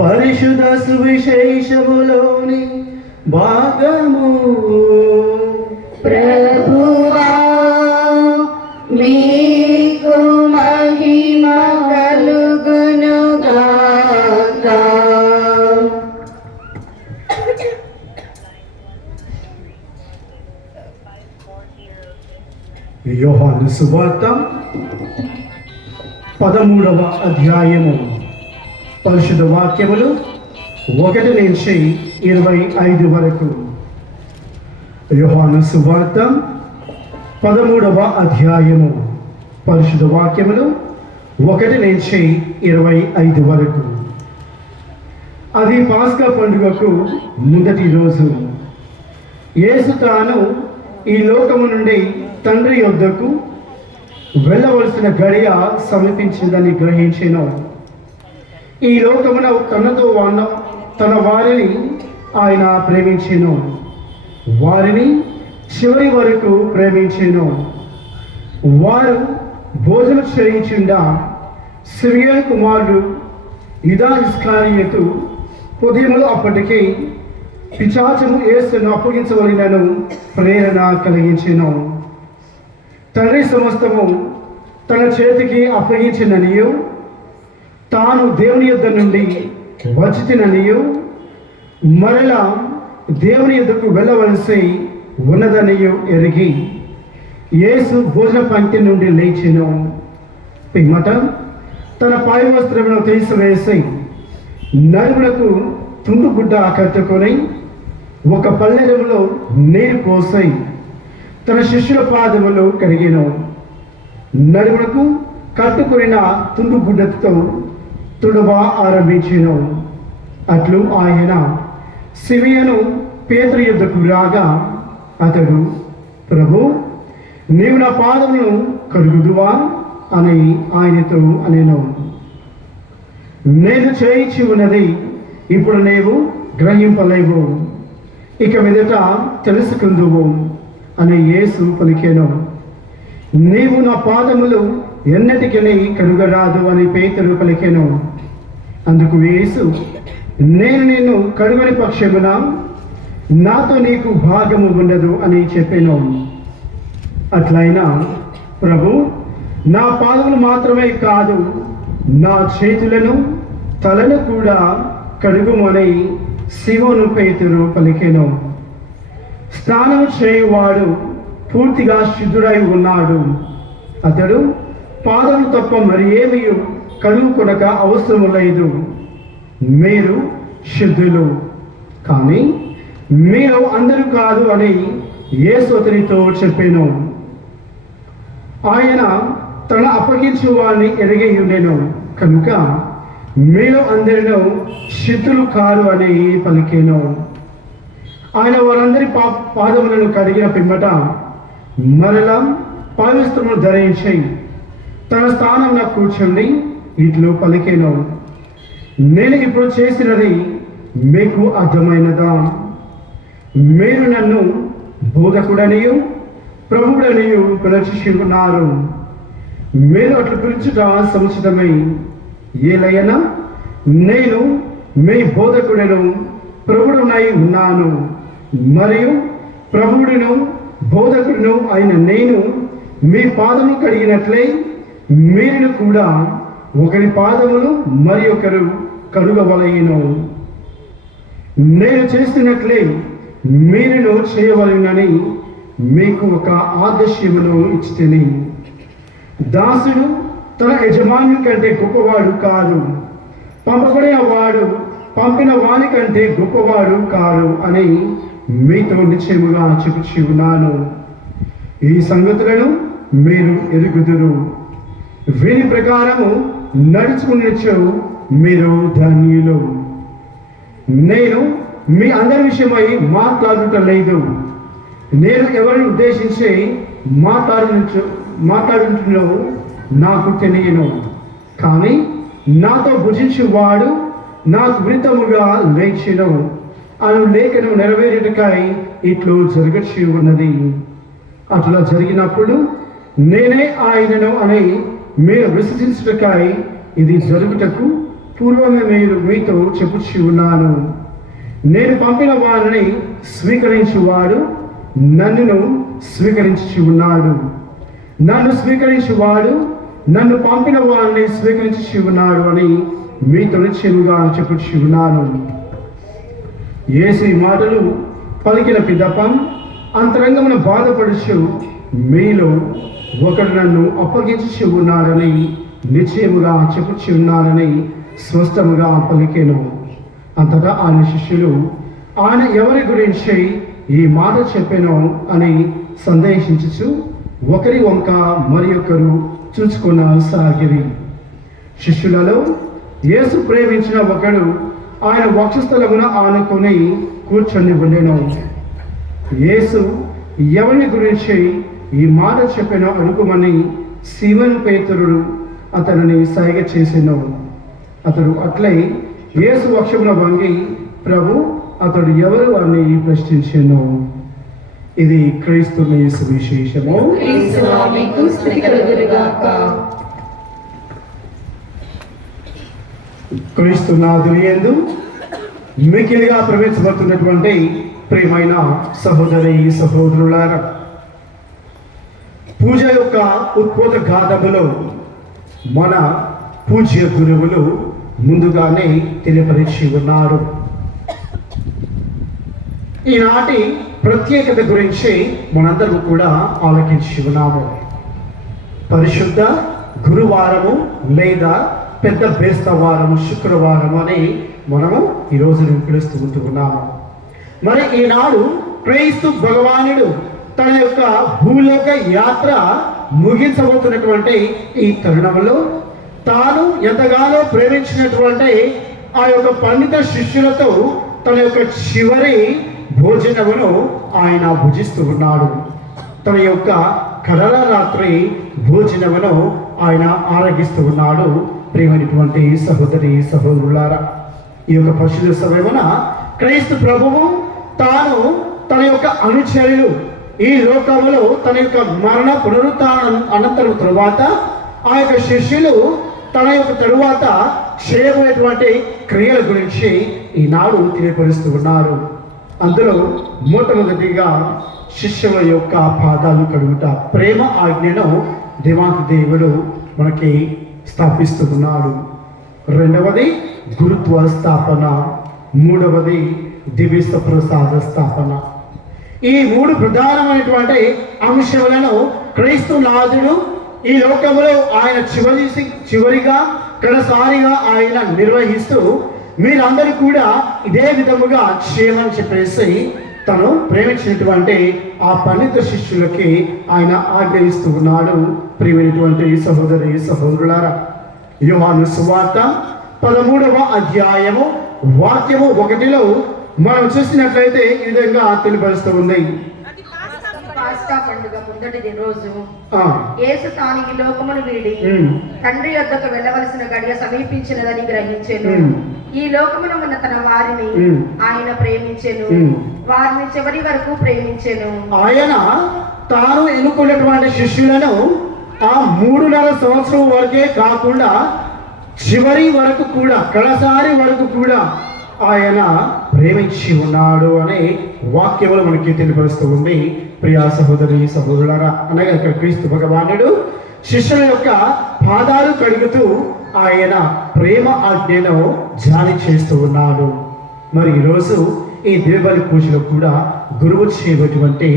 పరిశుద్ధ సువిశేషములోని భాగము. ప్రభువా మీకు మహిమ కలుగునుగాక. యోహాను సువార్త 13వ అధ్యాయము పరిశుద్ధ వాక్యములు 1 నుంచి 25 వరకు. యోహాను సువార్త 13వ అధ్యాయము పరిశుద్ధ వాక్యములు 1 నుంచి 25 వరకు. అది పాస్కా పండుగకు మొదటి రోజు. యేసు తాను ఈ లోకము నుండి తండ్రి యొద్దకు వెళ్ళవలసిన గడియ సమీపించిందని గ్రహించెను. ఈ లోకమున తన వారిని ఆయన ప్రేమించెను, వారిని చివరి వరకు ప్రేమించెను. వారు భోజనం చేయించుండా సిమియోను కుమారుడు యూదా ఇస్కరియోతు ఉదయములో అప్పటికి పిశాచము యేసును అప్పగించవలెనను ప్రేరణ కలిగించెను. తండ్రి సమస్తము తన చేతికి అప్పగించిననియు తాను దేవుని యొద్ద నుండి వచ్చితిననియు మరలా దేవుని యొద్దకు వెళ్ళవలసి ఉన్నదనియు ఎరిగి యేసు భోజన పంక్తి నుండి లేచెను. పిమ్మట తన పై వస్త్రమును తీసివేసి నడుమునకు తుండుగుడ్డ కట్టుకొని ఒక పల్లెములో నీరు పోసి తన శిష్యుల పాదములు కడిగెను. నడుమునకు కట్టుకున్న తుండుగుడ్డతో తుడవ ఆరంభించెను. అట్లు ఆయన సిమియోను పేతురు యొద్దకు రాగా అతడు, ప్రభు, నీవు నా పాదములను కడుగుదువా అని ఆయనతో అనెను. నేను చేయించి ఉన్నది ఇప్పుడు నీవు గ్రహింపలేవు, ఇక మీదట తెలుసుకుందువు అని యేసు పలికెను. నీవు నా పాదములు ఎన్నటికీ కడుగరాదు అని పేతురు పలికెను. అందుకు యేసు, నేను నిన్ను కడుగని పక్షమున నాతో నీకు భాగము ఉండదు అని చెప్పాను. అట్లయినా ప్రభు, నా పాదములు మాత్రమే కాదు, నా చేతులను తలను కూడా కడుగుమని సీమోను పేతురు పలికెను. స్నానం చేయువాడు పూర్తిగా శుద్ధుడై ఉన్నాడు. అతడు పాదములు తప్ప మరి ఏమీ కడుగుకొనక అవసరము లేదు. మీరు శుద్ధులు, కానీ మీరు అందరూ కాదు అని యేసు అతనితో చెప్పాను. ఆయన తన అప్పగించు వారిని ఎరిగి ఉండెను కనుక మీలో అందరిలో శుద్ధులు కారు అని పలికెను. ఆయన వారందరి పాదములను కడిగిన పిమ్మట మరలా పవిత్రమును ధరించి తన స్థానంలో కూర్చొని ఇట్లు పలికెను, నేను ఇప్పుడు చేసినది మీకు అర్థమైనదా? మీరు నన్ను బోధకుడనియు ప్రభువుడనియు పిలుచుచున్నారు. మీరు అట్లు పిలుచుట సముచితమై, ఏలయన నేను మీ బోధకుడను ప్రభుడునై ఉన్నాను. మరియు ప్రభువుడును బోధకుడును అయిన నేను మీ పాదము కడిగినట్లే మీరును కూడా ఒకరి పాదములు మరి ఒకరు కడుగవలెను. నేను చేస్తున్నట్లే మీరును చేయవలెనని మీకు ఒక ఆదర్శమును ఇచ్చితిని. దాసుడు తన యజమాని కంటే గొప్పవాడు కాదు, పంపబడిన వాడు పంపిన వాని కంటే గొప్పవాడు కాదు అని మీతో నిశ్చయముగా చెప్పుచు ఉన్నాను. ఈ సంగతులను మీరు ఎరుగుదురు. వీరి ప్రకారము నడుచుకునేచ్చు మీరు ధన్యులు. నేను మీ అందరి విషయమై మాట్లాడటం లేదు. నేను ఎవరిని ఉద్దేశించి మాట్లాడుతున్నో నాకు తెలియను, కానీ నాతో భుజించువాడు నాకు విరుద్ధముగా లేచెను అను లేఖను నెరవేరుటకై ఇట్లు జరగచ్చు ఉన్నది. అట్లా జరిగినప్పుడు నేనే ఆయనను అని మీరు విశ్వసించుటకై ఇది జరుగుటకు పూర్వమే మీరు మీతో చెప్పుచు ఉన్నాను. నేను పంపిన వారిని స్వీకరించువాడు నన్ను స్వీకరించి ఉన్నాడు, నన్ను స్వీకరించువాడు నన్ను పంపిన వారిని స్వీకరించి ఉన్నాడు అని మీతో నిశ్చయముగా చెప్పుచు ఉన్నాను. యేసు ఈ మాటలు పలికిన పిదప అంతరంగమున బాధపడుచు మీలో ఒకడు నన్ను అప్పగించి ఉన్నాడని నిశ్చయముగా చెప్పుచు ఉన్నాడని స్పష్టముగా పలికెను. అంతటా ఆయన శిష్యులు ఆయన ఎవరి గురించి ఈ మాట చెప్పెనో అని సందేహించుచు ఒకరి వంక మరి ఒకరు చూచుకున్న సాగిరి. శిష్యులలో యేసు ప్రేమించిన ఒకడు ఆయన వక్షస్థలమున ఆనుకొని కూర్చొని ఉండెను. యేసు ఎవరిని గురించి ఈ మాట చెప్పినో అనుకోమని సీమోను పేతురుడు అతనిని సైగ చేసెను. అతడు అట్లై యేసు వక్షమున వంగి, ప్రభు, అతడు ఎవరు అని ప్రశ్నించెను. ఇది క్రీస్తుని సువిశేషము. క్రీస్తువా, మీకు స్తుతి కలుగునుగాక. క్రీస్తునాథుని యందు మిక్కిలిగా ప్రవేశపడుతున్నటువంటి ప్రియమైన సహోదరి సహోదరులారా, పూజ యొక్క ఉద్భూత గాథములో మన పూజ్య గురువులు ముందుగానే తెలియపరిచి ఉన్నారు. ఈనాటి ప్రత్యేకత గురించి మనందరూ కూడా ఆలోచించి ఉన్నాము. పరిశుద్ధ గురువారము లేదా పెద్ద బేస్తవారము, శుక్రవారం అని మనము ఈరోజు పిలుస్తూ ఉంటున్నాము. మరి ఈనాడు క్రీస్తు భగవానుడు తన యొక్క భూలోక యాత్ర ముగించబోతున్నటువంటి ఈ తరుణంలో తాను ఎంతగానో ప్రేమించినటువంటి ఆ యొక్క పండిత శిష్యులతో తన యొక్క చివరి భోజనమును ఆయన భుజిస్తూ ఉన్నాడు. తన యొక్క కడల రాత్రి భోజనమును ఆయన ఆరగిస్తూ ఉన్నాడు. ప్రియమైనటువంటి సహోదరి సహోదరులారా, ఈ యొక్క పరిశుద్ధ సమయమున క్రీస్తు ప్రభువు తాను తన యొక్క అనుచరులు ఈ లోకములో తన యొక్క మరణ పునరుత్థానం అనంతరం తరువాత ఆ యొక్క శిష్యులు తన యొక్క తరువాత చేయబోయేటువంటి క్రియల గురించి ఈనాడు తెలియపరుస్తూ ఉన్నారు. అందులో మొట్టమొదటిగా శిష్యుల యొక్క పాదాలు కడుగుట, ప్రేమ ఆజ్ఞను దేవాతి దేవుడు మనకి స్థాపిస్తూ ఉన్నాడు. రెండవది గురుత్వ స్థాపన, మూడవది దివ్య ప్రసాద స్థాపన. ఈ మూడు ప్రధానమైనటువంటి అంశములను క్రీస్తు నాథుడు ఈ లోకములో ఆయన చివరిగా కడసారిగా ఆయన నిర్వహిస్తూ మీరందరూ కూడా ఇదే విధముగా చేయమని చెప్పేసి తను ప్రేమించినటువంటి ఆ పండిత శిష్యులకి ఆయన ఆజ్ఞయిస్తూ ఉన్నాడు. ప్రియమైనటువంటి సహోదరి సహోదరులారా, యోహాను సువార్త 13వ అధ్యాయము వాక్యము 1లో మనం చూసినట్లయితే ఈ విధంగా తెలియపరుస్తూ ఉంది. పాస్కా పండుగ ముందటి రోజు యేసు తాను ఈ లోకమును వీడి తండ్రి యొద్దకు వెళ్ళవలసిన గడియ సమీపించినదని గ్రహించెను. ఈ లోకమున ఉన్న తన వారిని ఆయన ప్రేమించెను, వారిని చివరి వరకు ప్రేమించెను. ఆయన తాను ఎన్నుకున్నటువంటి శిష్యులను ఆ 3.5 సంవత్సరం వరకే కాకుండా చివరి వరకు కూడా, కడసారి వరకు కూడా ఆయన ప్రేమించి ఉన్నాడు అనే వాక్యములు మనకి తెలియపరుస్తూ ఉంది. ప్రియా సహోదరి సహోదరులారా, అనగా ఇక్కడ క్రీస్తు భగవానుడు శిష్యుల యొక్క పాదాలు కడుగుతూ ఆయన ప్రేమ ఆజ్ఞను జారీ చేస్తూ ఉన్నాడు. మరి ఈరోజు ఈ దివ్యబలి పూజలో కూడా గురువు చేయబడినటువంటి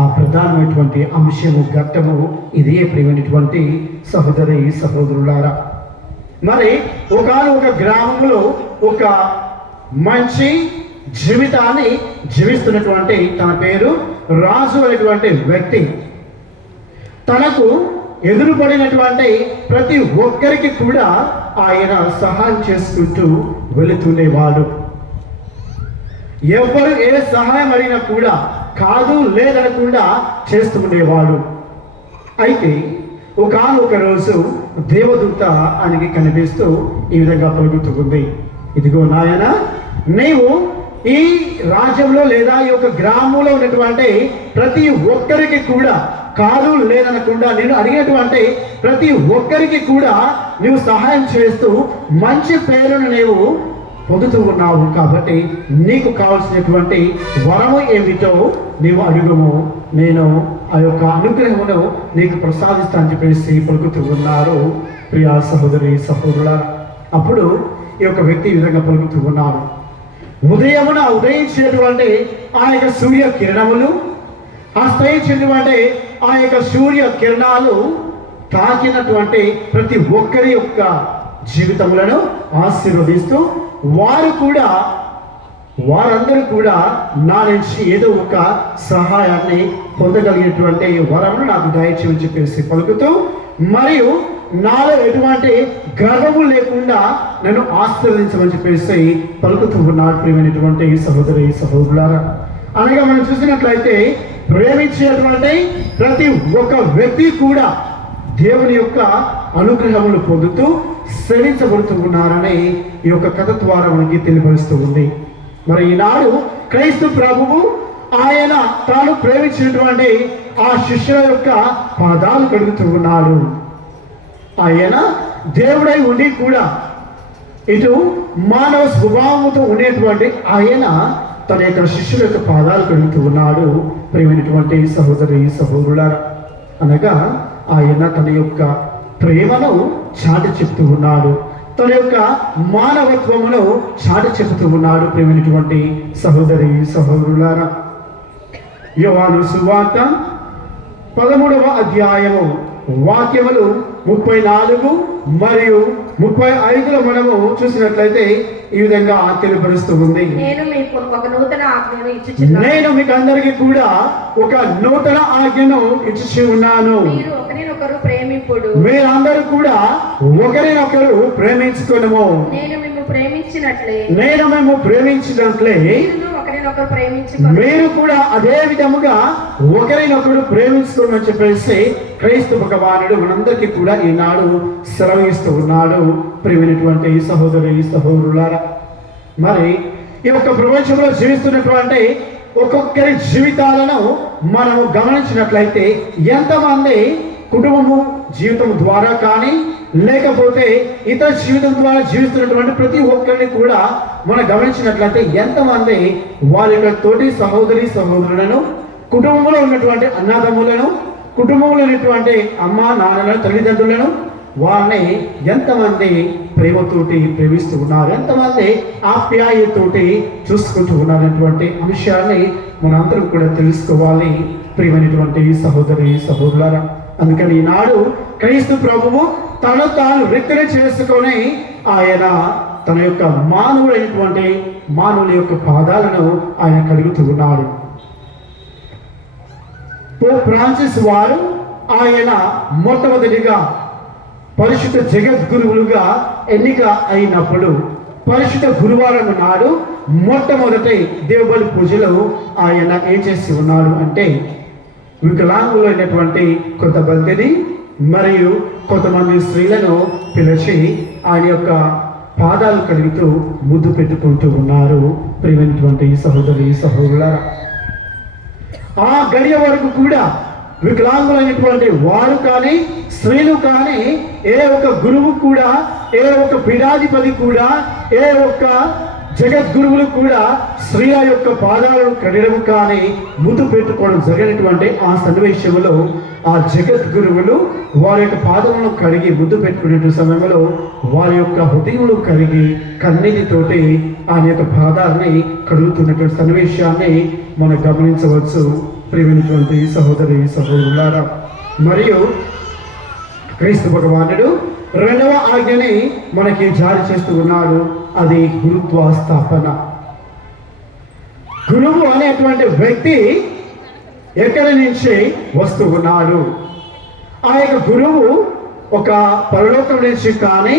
ఆ ప్రధానమైనటువంటి అంశము, ఘట్టము ఇదే ప్రియమైనటువంటి సహోదరి సహోదరులారా. మరి ఒకనొక గ్రామంలో ఒక మంచి జీవితాన్ని జీవిస్తున్నటువంటి తన పేరు రాజు అనేటువంటి వ్యక్తి తనకు ఎదురుపడినటువంటి ప్రతి ఒక్కరికి కూడా ఆయన సహాయం చేసుకుంటూ వెళుతుండేవాడు. ఎవరు ఏ సహాయం అడిగినా కూడా కాదు లేదనకుండా చేస్తూ ఉండేవాడు. అయితే ఒక రోజు దేవదూత ఆయనకి కనిపిస్తూ ఈ విధంగా పలుకుతుంది, ఇదిగో నాయన, నీవు ఈ రాజ్యంలో లేదా ఈ యొక్క గ్రామంలో ఉన్నటువంటి ప్రతి ఒక్కరికి కూడా కాదు లేదనకుండా నేను అడిగినటువంటి ప్రతి ఒక్కరికి కూడా నీవు సహాయం చేస్తూ మంచి పేరును నీవు పొందుతూ ఉన్నావు. కాబట్టి నీకు కావాల్సినటువంటి వరము ఏమిటో నీవు అడుగుము, నేను ఆ యొక్క అనుగ్రహమును నీకు ప్రసాదిస్తానని చెప్పేసి పలుకుతూ ఉన్నారు. ప్రియా సహోదరి సహోదరుల, అప్పుడు ఈ యొక్క వ్యక్తి ఈ విధంగా పలుకుతూ ఉన్నారు, ఉదయమున ఉదయించినటువంటి ఆ యొక్క సూర్య కిరణములు, అస్తయించినటువంటి ఆ యొక్క సూర్య కిరణాలు తాకినటువంటి ప్రతి ఒక్కరి యొక్క జీవితములను ఆశీర్వదిస్తూ వారందరూ కూడా నా నుంచి ఏదో ఒక సహాయాన్ని పొందగలిగినటువంటి వరమును నాకు దయచేయమని చెప్పేసి పలుకుతూ, మరియు నాలో ఎటువంటి గర్వము లేకుండా నన్ను ఆశీర్వదించమని చెప్పేసి పలుకుతూ ఉన్నాడు. ప్రియమైనటువంటి సహోదరి సహోదరులారా, అనగా మనం చూసినట్లయితే ప్రేమించేటువంటి ప్రతి ఒక్క వ్యక్తి కూడా దేవుని యొక్క అనుగ్రహములు పొందుతూ సేవించబడుతూ ఉన్నారని ఈ యొక్క కథ ద్వారా మనకి తెలియపరుస్తూ ఉంది. మరి ఈనాడు క్రీస్తు ప్రభువు ఆయన తాను ప్రేమించినటువంటి ఆ శిష్యుల యొక్క పాదాలు కడుగుతూ ఉన్నాడు. ఆయన దేవుడై ఉండి కూడా ఇటు మానవ స్వభావంతో ఉండేటువంటి ఆయన తన యొక్క శిష్యుల యొక్క పాదాలు కడుగుతూ ఉన్నాడు. ప్రేమైనటువంటి సహోదరి సహోదరులారా, అనగా ఆయన తన యొక్క ప్రేమను చాటి చెప్తూ ఉన్నాడు, తన యొక్క మానవత్వమును చాటి చెబుతూ ఉన్నాడు. ప్రేమైనటువంటి సహోదరి సహోదరులారా, యోహాను సువార్త 13వ అధ్యాయము వాక్యములు 34 మరియు 35లో మనము చూసినట్లయితే ఈ విధంగా తెలియపరుస్తూ ఉంది. నేను మీకు ఒక నూతన ఆజ్ఞను ఇచ్చుచున్నాను. నేను మీకు అందరికీ కూడా ఒక నూతన ఆజ్ఞను ఇచ్చి ఉన్నాను. మీరు ఒకరినొకరు ప్రేమింపుడు. మీరందరూ కూడా ఒకరినొకరు ప్రేమించుకొనుము. నేను మేము ప్రేమించినట్లే ఒకరినొకరు ప్రేమించుకొనుము. మీరు కూడా అదే విధముగా ఒకరినొకరు ప్రేమించుకోమని చెప్పేసి క్రీస్తు భగవానుడు మనందరికీ కూడా ఈనాడు సెలవిస్తూ ఉన్నాడు. ప్రియమైనటువంటి సహోదరి సహోదరులారా, మరి ఈ యొక్క ప్రపంచంలో జీవిస్తున్నటువంటి ఒక్కొక్కరి జీవితాలను మనము గమనించినట్లయితే ఎంతమంది కుటుంబము జీవితం ద్వారా కానీ లేకపోతే ఇతర జీవితం ద్వారా జీవిస్తున్నటువంటి ప్రతి ఒక్కరిని కూడా మనం గమనించినట్లయితే ఎంతమంది వారి యొక్క తోటి సహోదరి సహోదరులను, కుటుంబంలో ఉన్నటువంటి అన్నదమ్ములను, కుటుంబంలో ఉన్నటువంటి అమ్మ నాన్నలను, తల్లిదండ్రులను వారిని ఎంతమంది ప్రేమతోటి ప్రేమిస్తూ ఉన్నారు, ఎంతమంది ఆప్యాయతోటి చూసుకుంటూ ఉన్నారనేటువంటి అంశాన్ని మనందరం కూడా తెలుసుకోవాలి. ప్రియమైనటువంటి సహోదరి సహోదరులారా, అందుకని ఈనాడు క్రీస్తు ప్రభువు తను తాను వ్యక్తిని చేసుకొని ఆయన తన యొక్క మానవుల యొక్క పాదాలను ఆయన కడుగుతూ ఉన్నాడు. పోప్ ఫ్రాన్సిస్ వారు ఆయన మొట్టమొదటిగా పరిశుద్ధ జగద్గురువులుగా ఎన్నిక అయినప్పుడు పరిశుద్ధ గురువారం నాడు మొట్టమొదటి దేవుబలి పూజలో ఆయన ఏం చేసి ఉన్నాడు అంటే వికలాంగులు అయినటువంటి కొంతమందిని మరియు కొంతమంది స్త్రీలను పిలిచి ఆయన యొక్క పాదాలు కడుగుతూ ముద్దు పెట్టుకుంటూ ఉన్నారు. ప్రియమైనటువంటి సహోదరి సహోదరులారా, ఆ గడియ వరకు కూడా వికలాంగులైనటువంటి వారు కానీ స్త్రీలు కానీ ఏ ఒక్క గురువు కూడా, ఏ ఒక్క పీఠాధిపతి కూడా, ఏ ఒక్క జగద్గురువులు కూడా స్త్రీల యొక్క పాదాలను కడగడం కానీ ముద్దు పెట్టుకోవడం జరిగినటువంటి ఆ సన్నివేశంలో ఆ జగద్గురువులు వారి యొక్క పాదములను కడిగి ముద్దు పెట్టుకునే సమయంలో వారి యొక్క హృదయములు కడిగి కన్నీటితోటి ఆయన యొక్క పాదాలని కడుగుతున్నటువంటి సన్నివేశాన్ని మనం గమనించవచ్చు. ప్రియమైనటువంటి సహోదరి సహోదరులారా, మరియు క్రీస్తు భగవానుడు రెండవ ఆజ్ఞని మనకి జారీ చేస్తూ ఉన్నాడు. అది గురుత్వ స్థాపన. గురువు అనేటువంటి వ్యక్తి ఎక్కడి నుంచి వస్తూ ఉన్నాడు? ఆ యొక్క గురువు ఒక పరలోకం నుంచి కానీ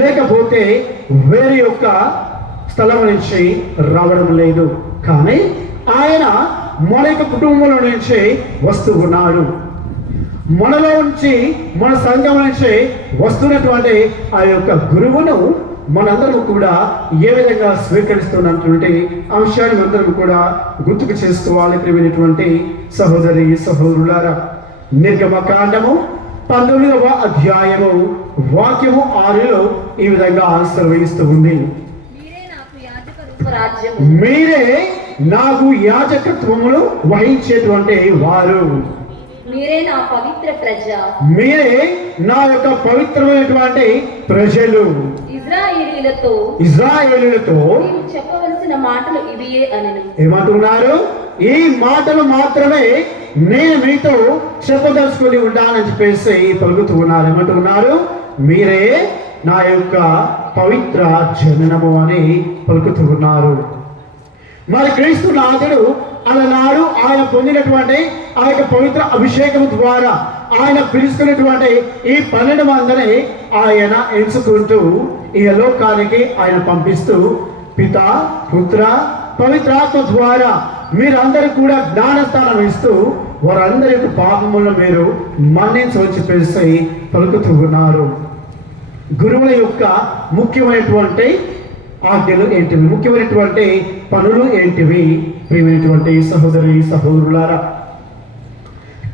లేకపోతే వేరే యొక్క స్థలం నుంచి రావడం లేదు, కానీ ఆయన మన యొక్క కుటుంబంలో నుంచి వస్తూ ఉన్నాడు. మనలో నుంచి, మన సంఘం నుంచి వస్తున్నటువంటి ఆ యొక్క గురువును మనందరం కూడా ఏ విధంగా స్వీకరిస్తున్నటువంటి అంశాన్ని అందరం కూడా గుర్తుకు చేసుకోవాలి. ప్రియమైనటువంటి సహోదరి సహోదరులారా, నిర్గమకాండము 19వ అధ్యాయము వాక్యము 6లో ఈ విధంగా ఆశీర్వదిస్తూ ఉంది. మీరే నాకు యాజకత్వములు వహించేటువంటి వారు, మీరే నా పవిత్ర ప్రజ, మీరే నా యొక్క పవిత్రమైనటువంటి ప్రజలు. ఇజ్రాయేలీలతో చెప్పవలసిన మాటలు ఇవియే అని ఏమంటున్నారు? ఈ మాటలు మాత్రమే నేను మీతో చెప్పదలుచుకొని ఉంటానని చెప్పేసి పలుకుతూ ఉన్నారు. ఏమంటున్నారు? మీరే నా యొక్క పవిత్ర జననము అని పలుకుతూ ఉన్నారు. మరి క్రీస్తు నాథుడు అలనాడు ఆయన పొందినటువంటి ఆ యొక్క పవిత్ర అభిషేకం ద్వారా ఆయన పిలుచుకున్నటువంటి ఈ 12 మందిని ఆయన ఎంచుకుంటూ ఈ లోకానికి ఆయన పంపిస్తూ పిత, పుత్ర, పవిత్రాత్మ ద్వారా మీరందరూ కూడా జ్ఞానస్థానం ఇస్తూ వారందరి యొక్క పాపములను మీరు మన్నించవని చెప్పేసి పలుకుతూ ఉన్నారు. గురువుల యొక్క ముఖ్యమైనటువంటి ఆజ్ఞలు ఏంటివి, ముఖ్యమైనటువంటి పనులు ఏంటివి? ప్రియమైనటువంటి సహోదరి సహోదరులారా,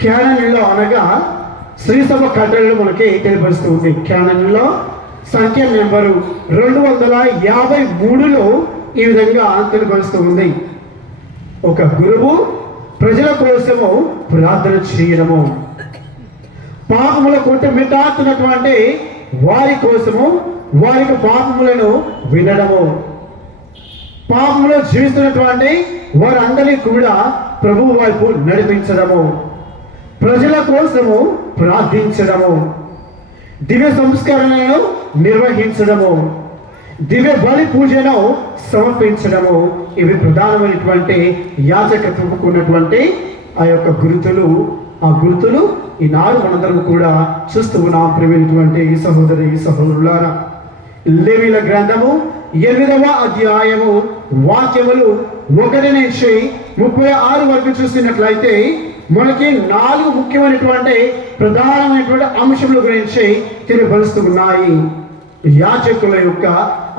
క్యానన్లో అనగా శ్రీసభ కట్టడలు మనకి తెలియపరుస్తుంది. క్యానన్లో సంఖ్య నెంబరు 253లో ఈ విధంగా తెలియపరుస్తూ ఉంది. ఒక గురువు ప్రజల కోసము ప్రార్థన చేయడము, పాపముల కొట్టుమిట్టాడుతున్నటువంటి వారి కోసము వారికి పాపములను వినడము, పాపములో జీవిస్తున్నటువంటి వారందరినీ కూడా ప్రభువు వైపు నడిపించడము, ప్రజల కోసము ప్రార్థించడము, దివ్య సంస్కరణను నిర్వహించడము, దివ్య బలి పూజను సమర్పించడము, ఇవి ప్రధానమైనటువంటి యాజకత్వముకు ఉన్నటువంటి ఆ యొక్క గుర్తులు. ఆ గుర్తులు ఈనాడు మనందరం కూడా చూస్తూ ఉన్నాం. ప్రియమైనటువంటి సహోదరి సహోదరులారా, లేవీయుల గ్రంథము 8వ అధ్యాయము వాక్యములు 1 నుంచి 36 వరకు చూసినట్లయితే మనకి 4 ముఖ్యమైనటువంటి ప్రధానమైనటువంటి అంశముల గురించి తెలియపరుస్తూ ఉన్నాయి. యాజకుల యొక్క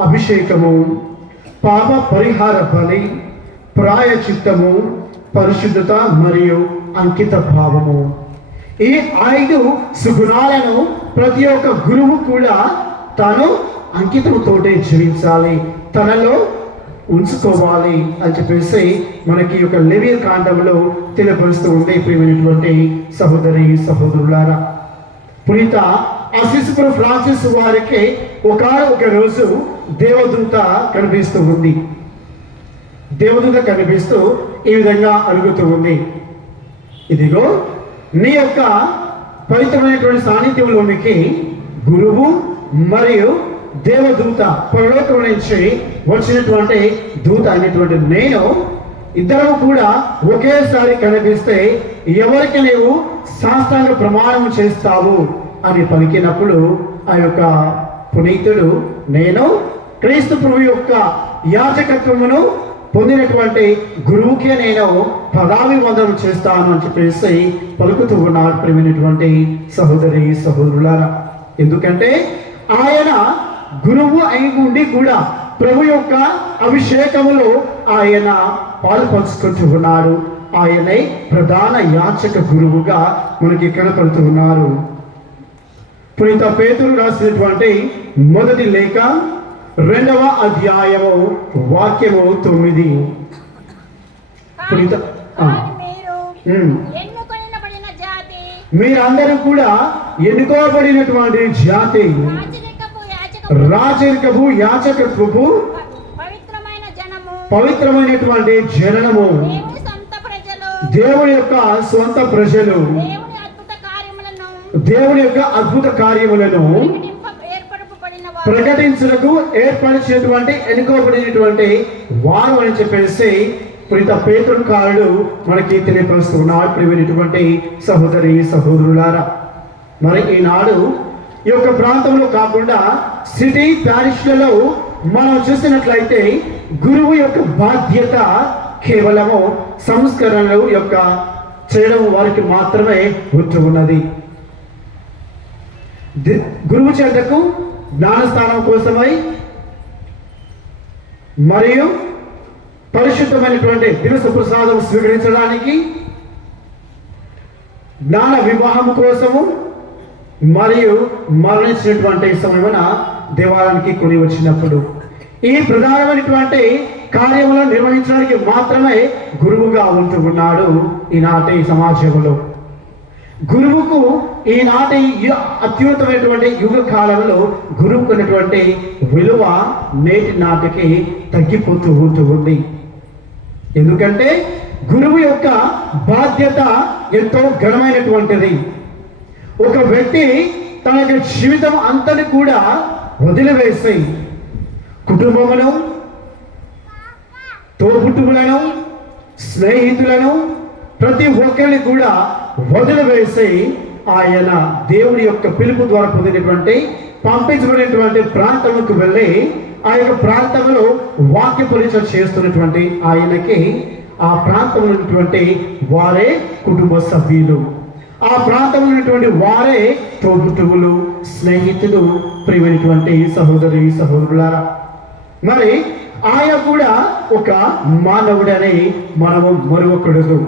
అభిషేకము, పాప పరిహార బలి, ప్రాయచిత్తము, పరిశుద్ధత మరియు అంకిత భావము. ఈ 5 సుగుణాలను ప్రతి ఒక్క గురువు కూడా తాను అంకితముతోటే జీవించాలి, తనలో ఉంచుకోవాలి అని చెప్పేసి మనకి ఒక లేవియ కాండంలో తెలియపరుస్తూ ఉంది. ప్రియమైనటువంటి సహోదరి సహోదరులారా, పునీత అసిస్పుర ఫ్రాన్సిస్ వారికి ఒక రోజు దేవదూత కనిపిస్తూ ఉంది. దేవదూత కనిపిస్తూ ఈ విధంగా అడుగుతూ ఉంది, ఇదిగో నీ యొక్క పవిత్రమైనటువంటి సాన్నిధ్యంలోనికి గురువు మరియు దేవదూత పరలోకం నుంచి వచ్చినటువంటి దూత అనేటువంటి నేను ఇద్దరు కూడా ఒకేసారి కనిపిస్తే ఎవరికి నీవు సాష్టాంగ ప్రమాణం చేస్తావు అని పలికినప్పుడు ఆ యొక్క పునీతుడు, నేను క్రీస్తు ప్రభు యొక్క యాజకత్వమును పొందినటువంటి గురువుకే నేను పదాభివందనం చేస్తాను అని చెప్పేసి పలుకుతూ ఉన్నాడు. ప్రియమైనటువంటి సహోదరి సహోదరులారా, ఎందుకంటే ఆయన గురువు అయి ఉండి కూడా ప్రభు యొక్క అభిషేకములో ఆయన పాలు పంచుకుంటూ ఉన్నాడు. ఆయనే ప్రధాన యాచక గురువుగా మనకి కనపడుతూ ఉన్నారు. పునీత పేతురు రాసినటువంటి మొదటి లేఖ 2వ అధ్యాయము వాక్యము 9. పునీత మీరందరూ కూడా ఎన్నుకోబడినటువంటి జాతి, రాజరికపు యాచకత్వపు పవిత్రమైనటువంటి జననము, దేవుని యొక్క సొంత ప్రజలు, దేవుని యొక్క అద్భుత కార్యములను ప్రకటించుటకు ఏర్పరిచినటువంటి ఎన్నుకోబడినటువంటి వారు అని చెప్పేసి పునీత పేతురుకారుడు మనకి తెలియపరుస్తున్నాడు. ప్రియమైనటువంటి సహోదరి సహోదరులారా, మరి ఈనాడు ఈ యొక్క ప్రాంతంలో కాకుండా సిటీ ప్యారిష్లలో మనం చూసినట్లయితే గురువు యొక్క బాధ్యత కేవలము సంస్కరణలు యొక్క చేయడం వారికి మాత్రమే ఉంటూ ఉన్నది. గురువు చెంతకు జ్ఞానస్థానం కోసమై మరియు పరిశుద్ధమైనటువంటి దివస ప్రసాదం స్వీకరించడానికి, జ్ఞాన వివాహం కోసము మరియు మరణించినటువంటి సమయమున దేవాలయానికి కొని వచ్చినప్పుడు ఈ ప్రధానమైనటువంటి కార్యములను నిర్వహించడానికి మాత్రమే గురువుగా ఉంటూ ఉన్నాడు ఈనాటి సమాజంలో. గురువుకు ఈనాటి అత్యున్నతమైనటువంటి యుగ కాలంలో గురువుకు ఉన్నటువంటి విలువ నేటి నాటికి తగ్గిపోతూ ఉంది. ఎందుకంటే గురువు యొక్క బాధ్యత ఎంతో ఘనమైనటువంటిది. ఒక వ్యక్తి తన యొక్క జీవితం అంతని కూడా వదిలివేసి కుటుంబమును, తోబుట్టువులను, స్నేహితులను ప్రతి ఒక్కరిని కూడా వదిలివేసి ఆయన దేవుడి యొక్క పిలుపు ద్వారా పొందినటువంటి పంపించబడినటువంటి ప్రాంతంలోకి వెళ్ళి ఆ యొక్క ప్రాంతంలో వాక్య పరిచయం చేస్తున్నటువంటి ఆయనకి ఆ ప్రాంతంలో ఉన్నటువంటి వారే కుటుంబ సభ్యులు, ఆ ప్రాంతంలో ఉన్నటువంటి వారే తోబుట్టువులు, స్నేహితులు, ప్రియమైనటువంటి సహోదరి సహోదరులారా. మరి ఆయన కూడా ఒక మానవుడని మనము మరొకడు.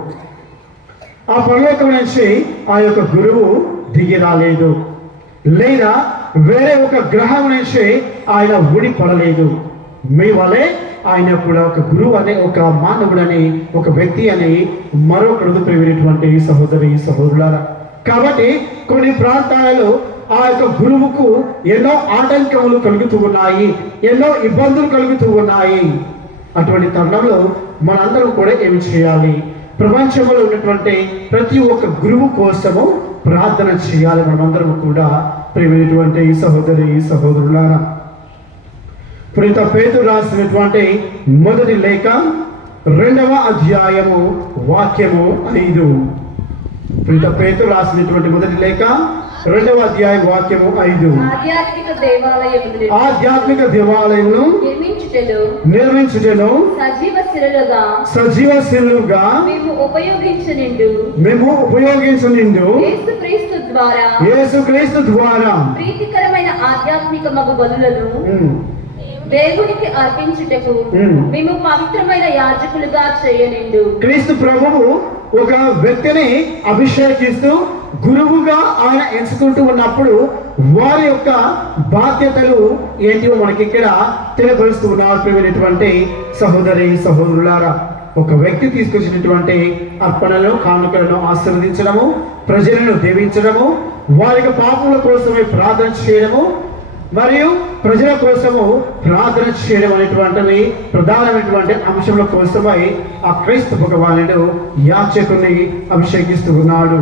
ఆ పరలోకం నుంచి ఆ యొక్క గురువు దిగి రాలేదు, లేదా వేరే ఒక గ్రహం నుంచి ఆయన ఊడిపడలేదు. మీ వలె ఆయన కూడా ఒక గురువు అనే, ఒక మానవుడని, ఒక వ్యక్తి అని మరొకడు ప్రియమైనటువంటి సహోదరి సహోదరులారా. కాబట్టి కొన్ని ప్రాంతాలలో ఆ యొక్క గురువుకు ఎన్నో ఆటంకములు కలుగుతూ ఉన్నాయి, ఎన్నో ఇబ్బందులు కలుగుతూ ఉన్నాయి. అటువంటి తరుణంలో మనందరం కూడా ఏమి చేయాలి? ప్రపంచంలో ఉన్నటువంటి ప్రతి ఒక్క గురువు కోసము ప్రార్థన చేయాలి మనమందరం కూడా ప్రియమైనటువంటి సహోదరి సహోదరులారా. పునీత పేతురు రాసినటువంటి మొదటి లేఖ 2వ అధ్యాయము వాక్యము 5. పునీత పేతురు రాసినటువంటి మొదటి లేఖ 2వ అధ్యాయం వాక్యము 5. ఆధ్యాత్మిక దేవాలయమును నిర్మించుటలో సజీవ శిలుగా మేము ఉపయోగించనిండు యేసుక్రీస్తు ద్వారా ప్రీతికరమైన ఆధ్యాత్మిక మగు బలులను దేవునికి అర్పించుటకు మేము పవిత్రమైన యాజకులుగా చేయనిండు. క్రీస్తు ప్రభువు ఒక వ్యక్తిని అభిషేకిస్తూ గురువుగా ఆయన ఎంచుకుంటూ ఉన్నప్పుడు వారి యొక్క బాధ్యతలు ఏంటివో మనకి ఇక్కడ తెలియపరుస్తూ ఉన్నారు ప్రియమైనటువంటి సహోదరి సహోదరులారా. ఒక వ్యక్తి తీసుకొచ్చినటువంటి అర్పణలను, కానుకలను ఆశీర్వదించడము, ప్రజలను దీవించడము, వారికి పాపముల కోసమే ప్రార్థన చేయడము మరియు ప్రజల కోసము ప్రార్థన చేయడం అనేటువంటివి ప్రధానమైనటువంటి అంశముల కోసమై ఆ క్రీస్తు భగవానుడు యాజకుని అభిషేకిస్తూ ఉన్నాడు.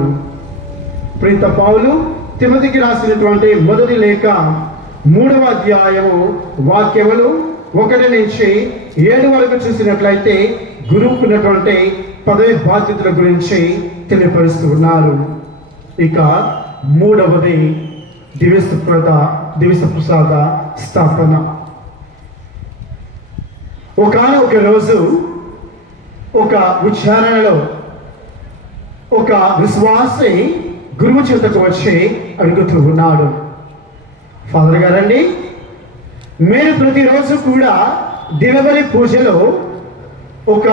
ప్రీత పౌలు తిమోతికి రాసినటువంటి మొదటి లేఖ 3వ అధ్యాయము వాక్యములు 1 నుంచి 7 వరకు చూసినట్లయితే గురువుకున్నటువంటి పదవి బాధ్యతల గురించి తెలియపరుస్తూ ఉన్నారు. ఇక 3వది దివ్య ప్రసాద స్థాపన. ఒక రోజు ఒక విచారణలో ఒక విశ్వాసి గురువు చేతకు వచ్చి అడుగుతూ ఉన్నాడు, ఫాదర్ గారండి, మీరు ప్రతిరోజు కూడా దినబలి పూజలో ఒక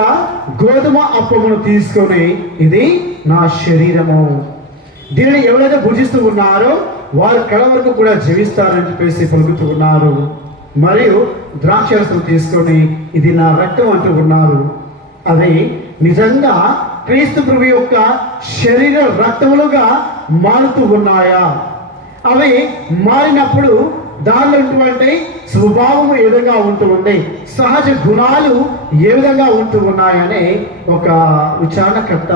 గోధుమ అప్పమును తీసుకొని ఇది నా శరీరము, దీనిని ఎవరైతే భుజిస్తూ ఉన్నారో వారు కడ వరకు కూడా జీవిస్తారని చెప్పేసి పలుకుతూ ఉన్నారు. మరియు ద్రాక్షరసం తీసుకొని ఇది నా రక్తం అంటూ ఉన్నారు. అది నిజంగా క్రీస్తు ప్రభు యొక్క శరీర రక్తములుగా మారుతూ ఉన్నాయా? అవి మారినప్పుడు దానిలో ఉన్నటువంటి స్వభావం ఏ విధంగా ఉంటూ ఉంది, సహజ గుణాలు ఏ విధంగా ఉంటూ ఉన్నాయని ఒక విచారణకర్త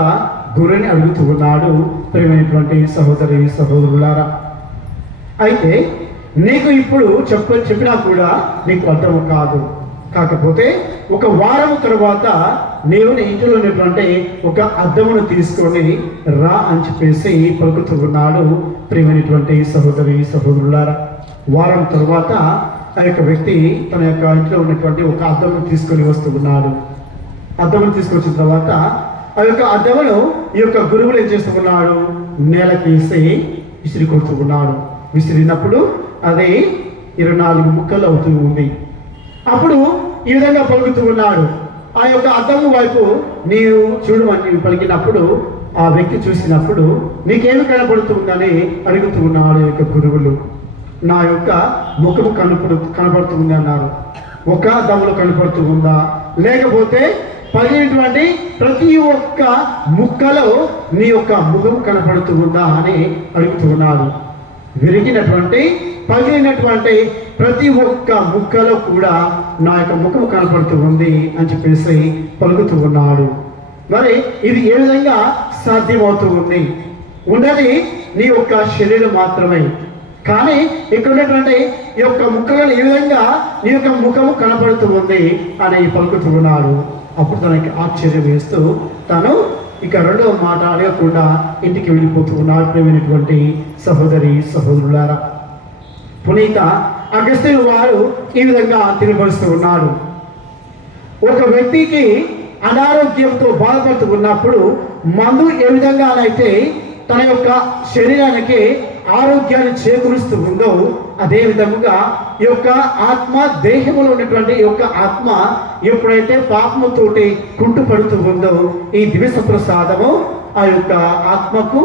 గురుని అడుగుతూ ఉన్నాడు. ప్రియమైనటువంటి సహోదరి సహోదరులారా, అయితే నీకు ఇప్పుడు చెప్పినా కూడా నీకు అర్థం కాదు. కాకపోతే ఒక వారం తర్వాత నీవు నీ ఇంటిలో ఉన్నటువంటి ఒక అద్దమును తీసుకొని రా అని చెప్పేసి పలుకుతూ ఉన్నాడు. ప్రియమైనటువంటి సహోదరి సహోదరులారా, వారం తర్వాత ఆ యొక్క వ్యక్తి తన యొక్క ఇంట్లో ఉన్నటువంటి ఒక అద్దమును తీసుకొని వస్తూ ఉన్నాడు. అద్దమును తీసుకొచ్చిన తర్వాత ఆ యొక్క అద్దమును ఈ యొక్క గురువులు ఏం చేస్తూ ఉన్నాడు, నేలకేసి విసిరి కొడుతూ ఉన్నాడు. విసిరినప్పుడు అది 24 ముక్కలు అవుతూ ఉంది. అప్పుడు ఈ విధంగా పలుకుతూ ఉన్నాడు. ఆ యొక్క అద్దము వైపు నీవు చూడమని పలికినప్పుడు ఆ వ్యక్తి చూసినప్పుడు నీకేమి కనపడుతుందని అడుగుతూ ఉన్నాడు యొక్క గురువులు. నా యొక్క ముఖము కనపడుతూ ఉంది అన్నారు. ఒక అద్దములో కనపడుతూ ఉందా, లేకపోతే పగిలినటువంటి ప్రతి ఒక్క ముక్కలో నీ యొక్క ముఖం కనపడుతూ ఉందా అని అడుగుతూ ఉన్నాడు. విరిగినటువంటి పగిలినటువంటి ప్రతి ఒక్క ముక్కలో కూడా నా యొక్క ముఖం కనపడుతూ ఉంది అని చెప్పేసి పలుకుతూ ఉన్నాడు. మరి ఇది ఏ విధంగా సాధ్యమవుతూ ఉంది? ఉన్నది నీ యొక్క శరీరం మాత్రమే, కానీ ఇక్కడ ఉన్నటువంటి ఈ యొక్క ముక్కలను ఏ విధంగా నీ యొక్క ముఖము కనపడుతూ ఉంది అని పలుకుతూ ఉన్నాడు. అప్పుడు తనకి ఆశ్చర్యం వేస్తూ తను ఇక రెండవ మాట అడగకుండా ఇంటికి వెళ్ళిపోతూ ఉన్నాడు. ప్రియమైనటువంటి సహోదరి సహోదరులారా, పునీత అగస్త్యుని వారు ఈ విధంగా తెలియపరుస్తూ ఉన్నాడు. ఒక వ్యక్తికి అనారోగ్యంతో బాధపడుతూ ఉన్నప్పుడు మందు ఏ విధంగానైతే తన యొక్క శరీరానికి ఆరోగ్యాన్ని చేకూరుస్తూ ఉందో, అదే విధముగా ఈ యొక్క ఆత్మ, దేహంలో ఉన్నటువంటి ఈ యొక్క ఆత్మ ఎప్పుడైతే పాపముతోటి కుంటుపడుతూ ఉందో, ఈ దివ్య ప్రసాదము ఆ యొక్క ఆత్మకు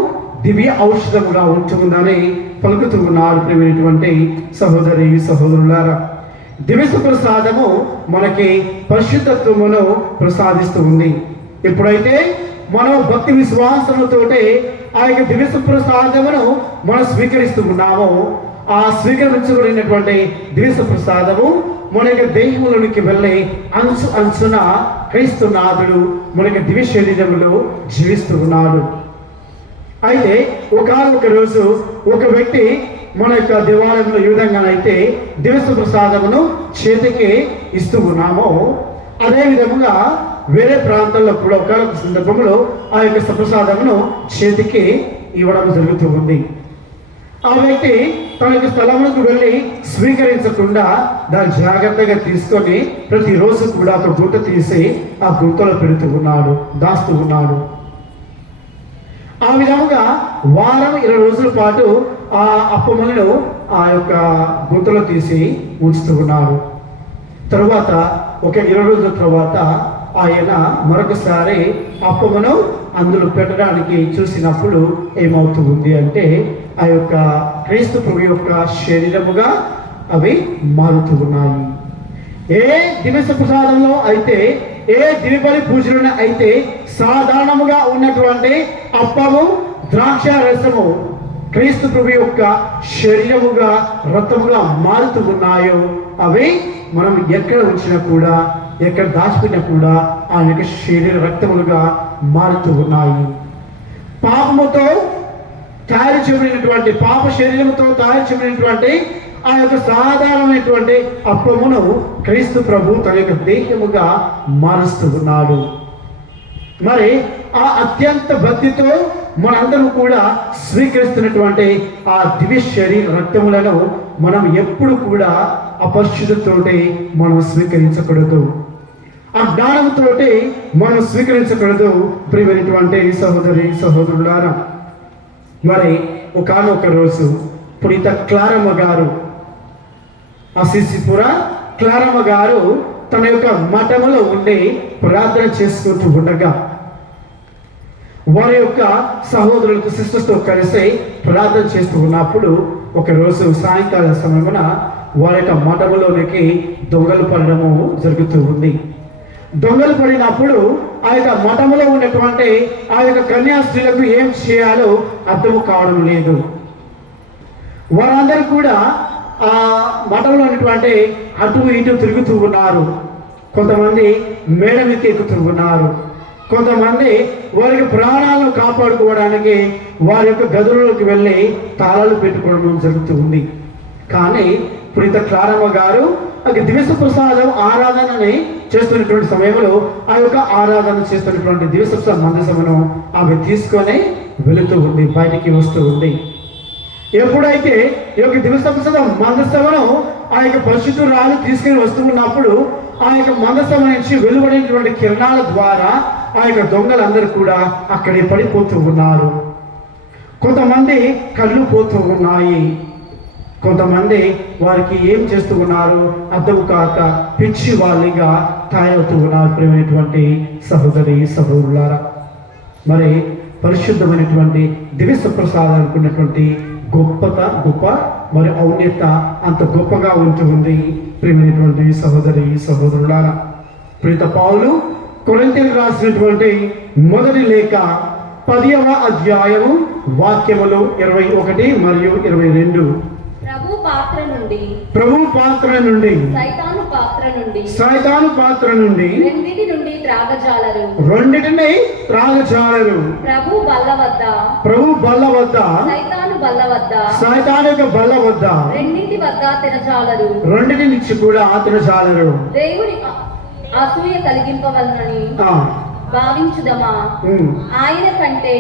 దివ్య ఔషధముగా ఉంటుందని పలుకుతూ ఉన్నారు. ప్రియమైనటువంటి సహోదరి సహోదరులారా, దివ్య ప్రసాదము మనకి పరిశుద్ధత్వమును ప్రసాదిస్తూ ఉంది. ఎప్పుడైతే మనం భక్తి విశ్వాసముతోటి ఆ యొక్క దివ్య ప్రసాదమును మనం స్వీకరిస్తూ ఉన్నామో, ఆ స్వీకరించబడినటువంటి దివ్య ప్రసాదము మన యొక్క దేహంలోనికి వెళ్ళి అంచు అంచున క్రీస్తునాథుడు మన యొక్క దివ్య శరీరంలో జీవిస్తూ ఉన్నాడు. అయితే ఒక రోజు ఒక వ్యక్తి మన యొక్క దేవాలయంలో ఈ విధంగానైతే దివ్య ప్రసాదమును చేతికి ఇస్తూ ఉన్నామో, అదే విధముగా వేరే ప్రాంతాల్లో కూడా ఒక సందర్భంలో ఆ యొక్క సప్రసాదమును చేతికి ఇవ్వడం జరుగుతూ ఉంది. ఆ వ్యక్తి తన యొక్క స్థలములకు వెళ్ళి స్వీకరించకుండా దాన్ని జాగ్రత్తగా తీసుకొని ప్రతిరోజు కూడా ఒక గుంట తీసి ఆ గుంటలో పెడుతూ ఉన్నాడు, దాస్తూ ఉన్నాడు. ఆ విధముగా వారం 20 రోజుల పాటు ఆ అప్పములను ఆ యొక్క గుంటలో తీసి ఉంచుతూ ఉన్నాడు. తరువాత ఒక 20 రోజుల తర్వాత ఆయన మరొకసారి అప్పమును అందులో పెట్టడానికి చూసినప్పుడు ఏమవుతూ ఉంది అంటే, ఆ యొక్క క్రీస్తు ప్రభు యొక్క శరీరముగా అవి మారుతూ ఉన్నాయి. ఏ దివ్య ప్రసాదంలో అయితే, ఏ దివ్యబలి పూజలను అయితే సాధారణముగా ఉన్నటువంటి అప్పము, ద్రాక్ష రసము క్రీస్తు ప్రభు యొక్క శరీరముగా, రక్తముగా మారుతూ ఉన్నాయో, అవి మనం ఎక్కడ ఉంచినా కూడా, ఎక్కడ దాచిపెట్టినా కూడా ఆయన యొక్క శరీర రక్తములుగా మారుతూ ఉన్నాయి. పాపముతో తయారు చేయబడినటువంటి, పాప శరీరంతో తయారు చేయబడినటువంటి ఆ యొక్క సాధారణమైనటువంటి అప్పమును క్రీస్తు ప్రభు తన యొక్క దేహముగా మారుస్తూ ఉన్నాడు. మరి ఆ అత్యంత భక్తితో మనందరూ కూడా స్వీకరిస్తున్నటువంటి ఆ దివ్య శరీర రక్తములను మనం ఎప్పుడు కూడా అపరిశుద్ధతోటి మనం స్వీకరించకూడదు, ఆ జ్ఞానంతోటి మనం స్వీకరించకూడదు. ప్రియమైనటువంటి సహోదరి సహోదరులారా, మరి ఒకానొక రోజు పునీత క్లారమ్మ గారు, అసిసిపుర క్లారమ్మ గారు తన యొక్క మఠములో ఉండి ప్రార్థన చేసుకుంటూ ఉండగా, వారి యొక్క సహోదరులకు, సిస్టర్స్తో కలిసి ప్రార్థన చేస్తూ ఉన్నప్పుడు ఒకరోజు సాయంకాల సమయమున వారి యొక్క మఠములోనికి దొంగలు పడడము జరుగుతూ ఉంది. దొంగలు పడినప్పుడు ఆ యొక్క మఠములో ఉన్నటువంటి ఆ యొక్క కన్యాస్త్రీలకు ఏం చేయాలో అర్థం కావడం లేదు. వారందరూ కూడా ఆ మఠంలో ఉన్నటువంటి అటు ఇటు తిరుగుతూ ఉన్నారు. కొంతమంది మేడ మీదకి ఎక్కుతూ ఉన్నారు. కొంతమంది వారికి ప్రాణాలను కాపాడుకోవడానికి వారి యొక్క గదులలోకి వెళ్ళి తాళాలు పెట్టుకోవడం జరుగుతూ ఉంది. కానీ పునీత క్లారమ్మ గారు దివ్య ప్రసాదం ఆరాధనని చేస్తున్నటువంటి సమయంలో ఆ యొక్క ఆరాధన చేస్తున్నటువంటి దివ్య ప్రసాద మందసమును ఆమె తీసుకొని వెళుతూ ఉంది, బయటికి వస్తూ ఉంది. ఎప్పుడైతే ఈ యొక్క దివ్య ప్రసాద మందసమును ఆ యొక్క పరిశుద్ధురాలు తీసుకుని వస్తూ ఉన్నప్పుడు ఆ యొక్క మందసము నుంచి వెలువడినటువంటి కిరణాల ద్వారా ఆ యొక్క దొంగలందరూ కూడా అక్కడే పడిపోతూ ఉన్నారు. కొంతమంది కళ్ళు పోతూ ఉన్నాయి, కొంతమంది వారికి ఏం చేస్తూ ఉన్నారు అర్థం కాక పిచ్చి వాళ్ళుగా తయారవుతూ ఉన్నారు. ప్రియమైనటువంటి సహోదరి సహోదరులారా, మరి పరిశుద్ధమైనటువంటి దివ్య ప్రసాదం అనుకున్నటువంటి గొప్ప మరి ఔన్నత అంత గొప్పగా ఉంటూ ఉంది. ప్రియమైనటువంటి సహోదరి సహోదరులారా, పునీత పౌలు కొరింథీయులకు రాసినటువంటి మొదటి లేఖ 10వ అధ్యాయము వాక్యములు 21 మరియు 22. ప్రభు పాత్ర నుండి సైతాను పాత్ర నుండి రెండిటి నుండి త్రాగజాలరు. ప్రభు బల్ల వద్ద సైతాను యొక్క బల్ల వద్ద రెండింటి వద్ద తినజాలరు. రెండిటి నుంచి కూడా తినజాలరు. దేవుని అసూయ కలిగింపవలనని భావించుదమా? ఆయన కంటే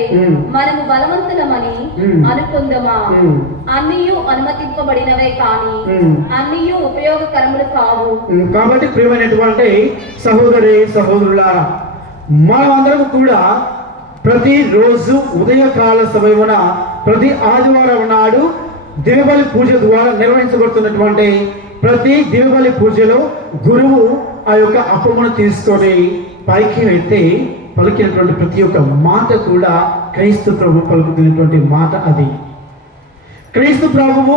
మనము బలవంతులమని అనుకుందమా? అన్నియు అనుమతింపబడినవే కానీ అన్నియు ఉపయోగకరములు కావు. కాబట్టి ప్రియమైనటువంటి సహోదరి సహోదరులారా, మనమందరం కూడా ప్రతిరోజు ఉదయకాల సమయమున ప్రతి ఆదివారం నాడు దివ్యబలి పూజ ద్వారా నిర్వహించబడుతున్నటువంటి ప్రతి దివ్యబలి పూజలో గురువు ఆ యొక్క అప్పమును తీసుకొని పైకి ఎత్తి పలికినటువంటి ప్రతి ఒక్క మాట కూడా క్రీస్తు ప్రభు పలుకుతున్నటువంటి మాట అది. క్రీస్తు ప్రభువు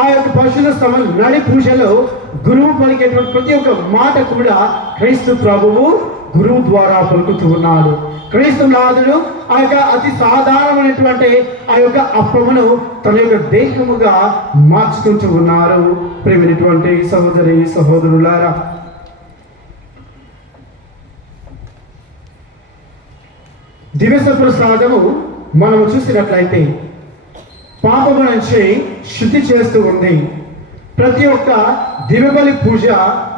ఆ యొక్క పరిశుద్ధ స్థలం నడి పూజలో గురువు పలికేటువంటి ప్రతి ఒక్క మాట కూడా క్రీస్తు ప్రభువు గురువు ద్వారా పలుకుతూ ఉన్నాడు. క్రీస్తు నాథుడు ఆ యొక్క అతి సాధారణమైనటువంటి ఆ యొక్క అప్పమును తన యొక్క దేహముగా మార్చుకుంటూ ఉన్నారు. ప్రేమైనటువంటి సహోదరి సహోదరులారా, దివస ప్రసాదము మనము చూసినట్లయితే పాపము నుంచి శుద్ధి చేస్తూ ఉంది. ప్రతి ఒక్క దివ్యబలి పూజ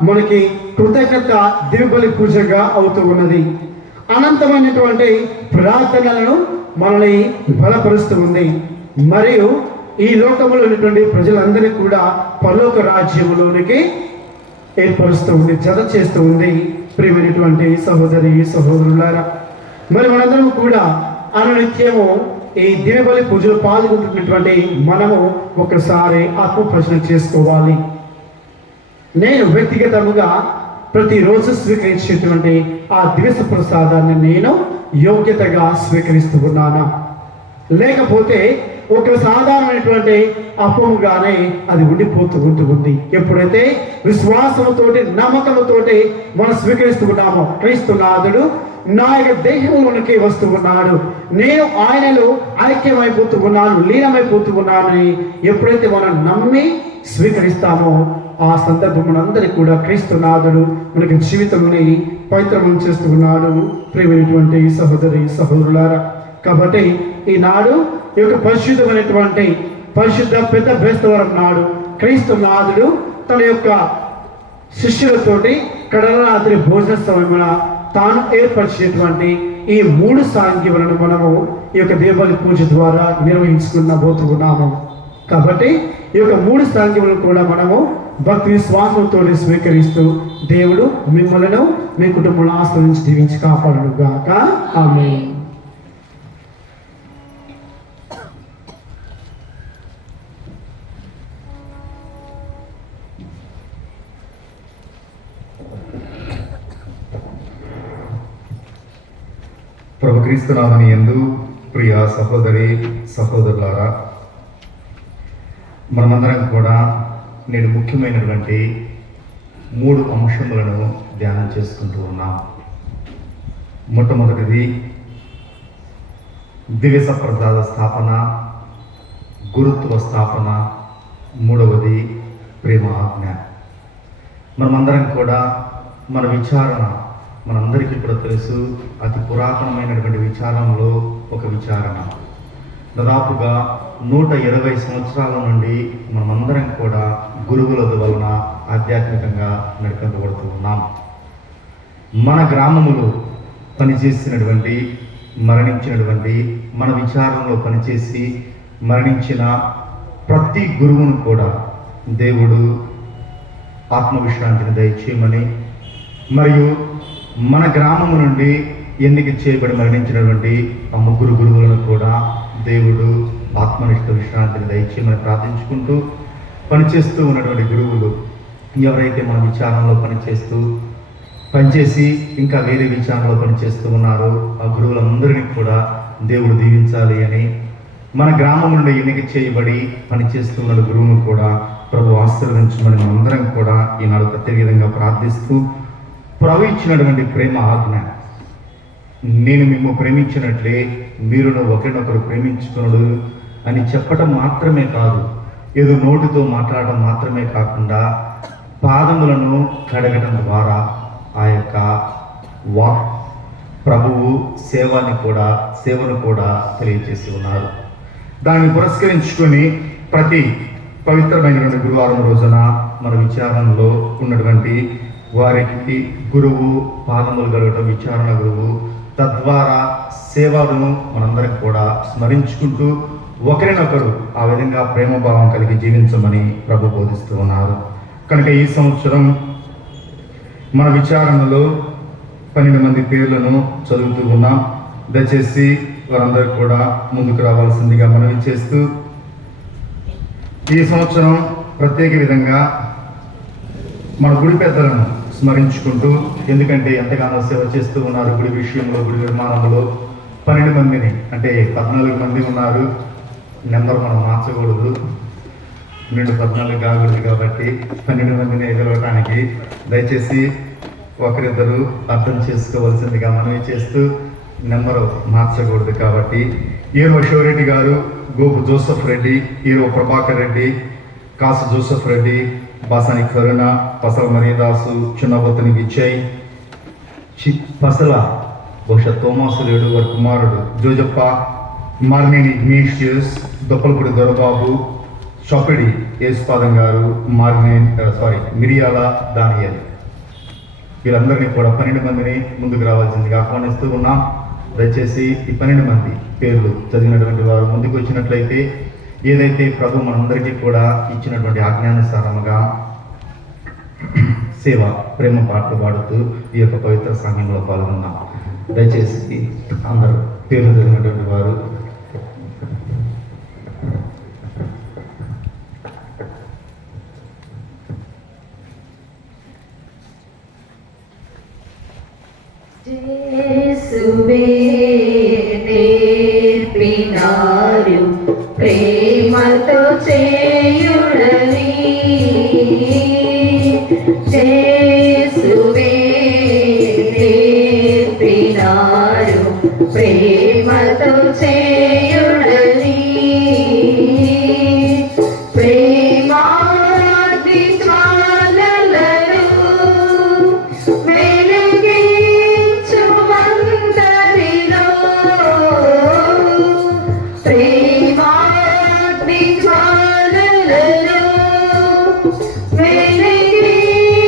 మనకి కృతజ్ఞత దివ్యబలి పూజగా అవుతూ ఉన్నది. అనంతమైనటువంటి ప్రార్థనలను మనల్ని బలపరుస్తూ ఉంది. మరియు ఈ లోకంలో ఉన్నటువంటి ప్రజలందరినీ కూడా పరలోక రాజ్యములోనికి ఏర్పరుస్తూ ఉంది, జత చేస్తూ ఉంది. ప్రియమైనటువంటి సహోదరి సహోదరులారా, మరి మనందరం కూడా అనునిత్యము ఈ దివ్యబలి పూజలో పాల్గొంటున్నటువంటి మనము ఒకసారి ఆత్మపరిశీలన చేసుకోవాలి. నేను వ్యక్తిగతముగా ప్రతిరోజు స్వీకరించేటువంటి ఆ దివస ప్రసాదాన్ని నేను యోగ్యతగా స్వీకరిస్తూ ఉన్నానా, లేకపోతే ఒక సాధారణమైనటువంటి అప్పముగానే అది ఉండిపోతూ ఉంటుంది. ఎప్పుడైతే విశ్వాసముతోటి నమ్మకముతోటి మనం స్వీకరిస్తూ ఉన్నామో క్రీస్తు నాథుడు నా యొక్క దేహంలోనికి వస్తూ ఉన్నాడు, నేను ఆయనలో ఐక్యమైపోతూ ఉన్నాను, లీనమైపోతూ ఉన్నానని ఎప్పుడైతే మనం నమ్మి స్వీకరిస్తామో ఆ సందర్భం మనందరికీ కూడా క్రీస్తు నాథుడు మనకి జీవితంలోని పవిత్రం చేస్తూ ఉన్నాడు. ప్రియమైనటువంటి సహోదరి సహోదరులారా, కాబట్టి ఈనాడు ఈ యొక్క పరిశుద్ధమైనటువంటి పరిశుద్ధ పెద్ద బేస్తవారం నాడు క్రీస్తు నాథుడు తన యొక్క శిష్యులతోటి కడరాత్రి భోజన సమయమున తాను ఏర్పరిచినటువంటి ఈ 3 సాంఖ్యములను మనము ఈ యొక్క దివ్యబలి పూజ ద్వారా నిర్వహించుకున్నాము. కాబట్టి ఈ యొక్క 3 సాంఖ్యములను కూడా మనము భక్తి విశ్వాసంతో స్వీకరిస్తూ దేవుడు మిమ్మల్ని మీ కుటుంబంలో ఆశ్రయించి దీవించి కాపాడును గాక. ఆమేన్. ప్రభు క్రీస్తునామని యందు ప్రియ సహోదరి సహోదరులారా, మనమందరం కూడా నేడు ముఖ్యమైనటువంటి 3 అంశములను ధ్యానం చేసుకుంటూ ఉన్నాం. మొట్టమొదటిది దివస ప్రసాద స్థాపన, గురుత్వ స్థాపన. మూడవది ప్రేమ ఆజ్ఞ. మనమందరం కూడా మన విచారణ మనందరికీ కూడా తెలుసు, అతి పురాతనమైనటువంటి విచారణలో ఒక విచారణ. దాదాపుగా 120 సంవత్సరాల నుండి మనమందరం కూడా గురువుల వలన ఆధ్యాత్మికంగా నడిపించబడుతూ ఉన్నాం. మన గ్రామములో పనిచేసినటువంటి మరణించినటువంటి మన విచారణలో పనిచేసి మరణించిన ప్రతి గురువును కూడా దేవుడు ఆత్మవిశ్రాంతిని దయచేయమని, మరియు మన గ్రామము నుండి ఎన్నిక చేయబడి మరణించినటువంటి ఆ 3 గురువులను కూడా దేవుడు ఆత్మనిష్ట విశ్రాంతిని దయచేయమని ప్రార్థించుకుంటూ, పనిచేస్తూ ఉన్నటువంటి గురువులు ఎవరైతే మన విచారణలో పనిచేసి ఇంకా వేరే విచారణలో పనిచేస్తూ ఉన్నారో ఆ గురువులందరినీ కూడా దేవుడు దీవించాలి అని, మన గ్రామం నుండి ఎన్నిక చేయబడి పనిచేస్తూ ఉన్న గురువును కూడా ప్రభు ఆశీర్వదించమని మనందరం కూడా ఈనాడు ప్రత్యేక విధంగా ప్రార్థిస్తూ, ప్రభు ఇచ్చినటువంటి ప్రేమ ఆజ్ఞ, నేను మిమ్ము ప్రేమించినట్లే మీరును ఒకరినొకరు ప్రేమించుకునుడు అని చెప్పటం మాత్రమే కాదు, ఏదో నోటితో మాట్లాడటం మాత్రమే కాకుండా పాదములను కడగటం ద్వారా ఆ యొక్క ప్రభువు సేవను కూడా తెలియజేసి ఉన్నారు. దాన్ని పురస్కరించుకొని ప్రతి పవిత్రమైనటువంటి గురువారం రోజున మన విచారణలో ఉన్నటువంటి వారికి గురువు పాదములు కలగటం విచారణ గురువు, తద్వారా సేవను మనందరం కూడా స్మరించుకుంటూ ఒకరినొకరు ఆ విధంగా ప్రేమభావం కలిగి జీవించమని ప్రభు బోధిస్తూ ఉన్నారు. కనుక ఈ సంవత్సరం మన విచారణలో 12 మంది పేర్లను చదువుతూ ఉన్నాం. దయచేసి వారందరూ కూడా ముందుకు రావాల్సిందిగా మనవి చేస్తూ, ఈ సంవత్సరం ప్రత్యేక విధంగా మన గుడి పెద్దలను స్మరించుకుంటూ, ఎందుకంటే ఎంతగానో సేవ చేస్తూ ఉన్నారు గుడి విషయంలో, గుడి నిర్మాణంలో. 12 మందిని, అంటే 14 మంది ఉన్నారు, నెంబర్ మనం మార్చకూడదు, 14 కాకూడదు కాబట్టి 12 మందిని ఎగరవడానికి దయచేసి ఒకరిద్దరు అర్థం చేసుకోవాల్సిందిగా మనవి చేస్తూ, నెంబరు మార్చకూడదు కాబట్టి ఈరో శివరెడ్డి గారు, గోపు జోసఫ్ రెడ్డి, ఈరో ప్రభాకర్ రెడ్డి, కాసు జోసఫ్ రెడ్డి, బాసాని కరుణ, పసల మరీదాసు, చిన్నబొత్తని విజయ్, పసల బహుశా తోమాసు లేడు, వారి కుమారుడు జోజప్ప, మార్నేని ఇగ్నేషియస్, దొప్పలపూడి దొరబాబు, చొప్పిడి యేసుపాదం గారు, మిరియాల దానియల్, వీళ్ళందరినీ కూడా 12 మందిని ముందుకు రావాల్సిందిగా ఆహ్వానిస్తూ ఉన్నాం. దయచేసి ఈ 12 మంది పేర్లు చదివినటువంటి వారు ముందుకు వచ్చినట్లయితే, ఏదైతే ప్రభు మనందరికీ కూడా ఇచ్చినటువంటి ఆజ్ఞానుసారముగా సేవ, ప్రేమ పాటలు పాడుతూ ఈ యొక్క పవిత్ర సంఘంలో పాల్గొన్నాం. దయచేసి అందరూ పేర్లు చదివినటువంటి వారు యేసువే నేర్పినారు ప్రేమతో చేయుడని, యేసువే నేర్పినారు ప్రేమతో చేయుడని.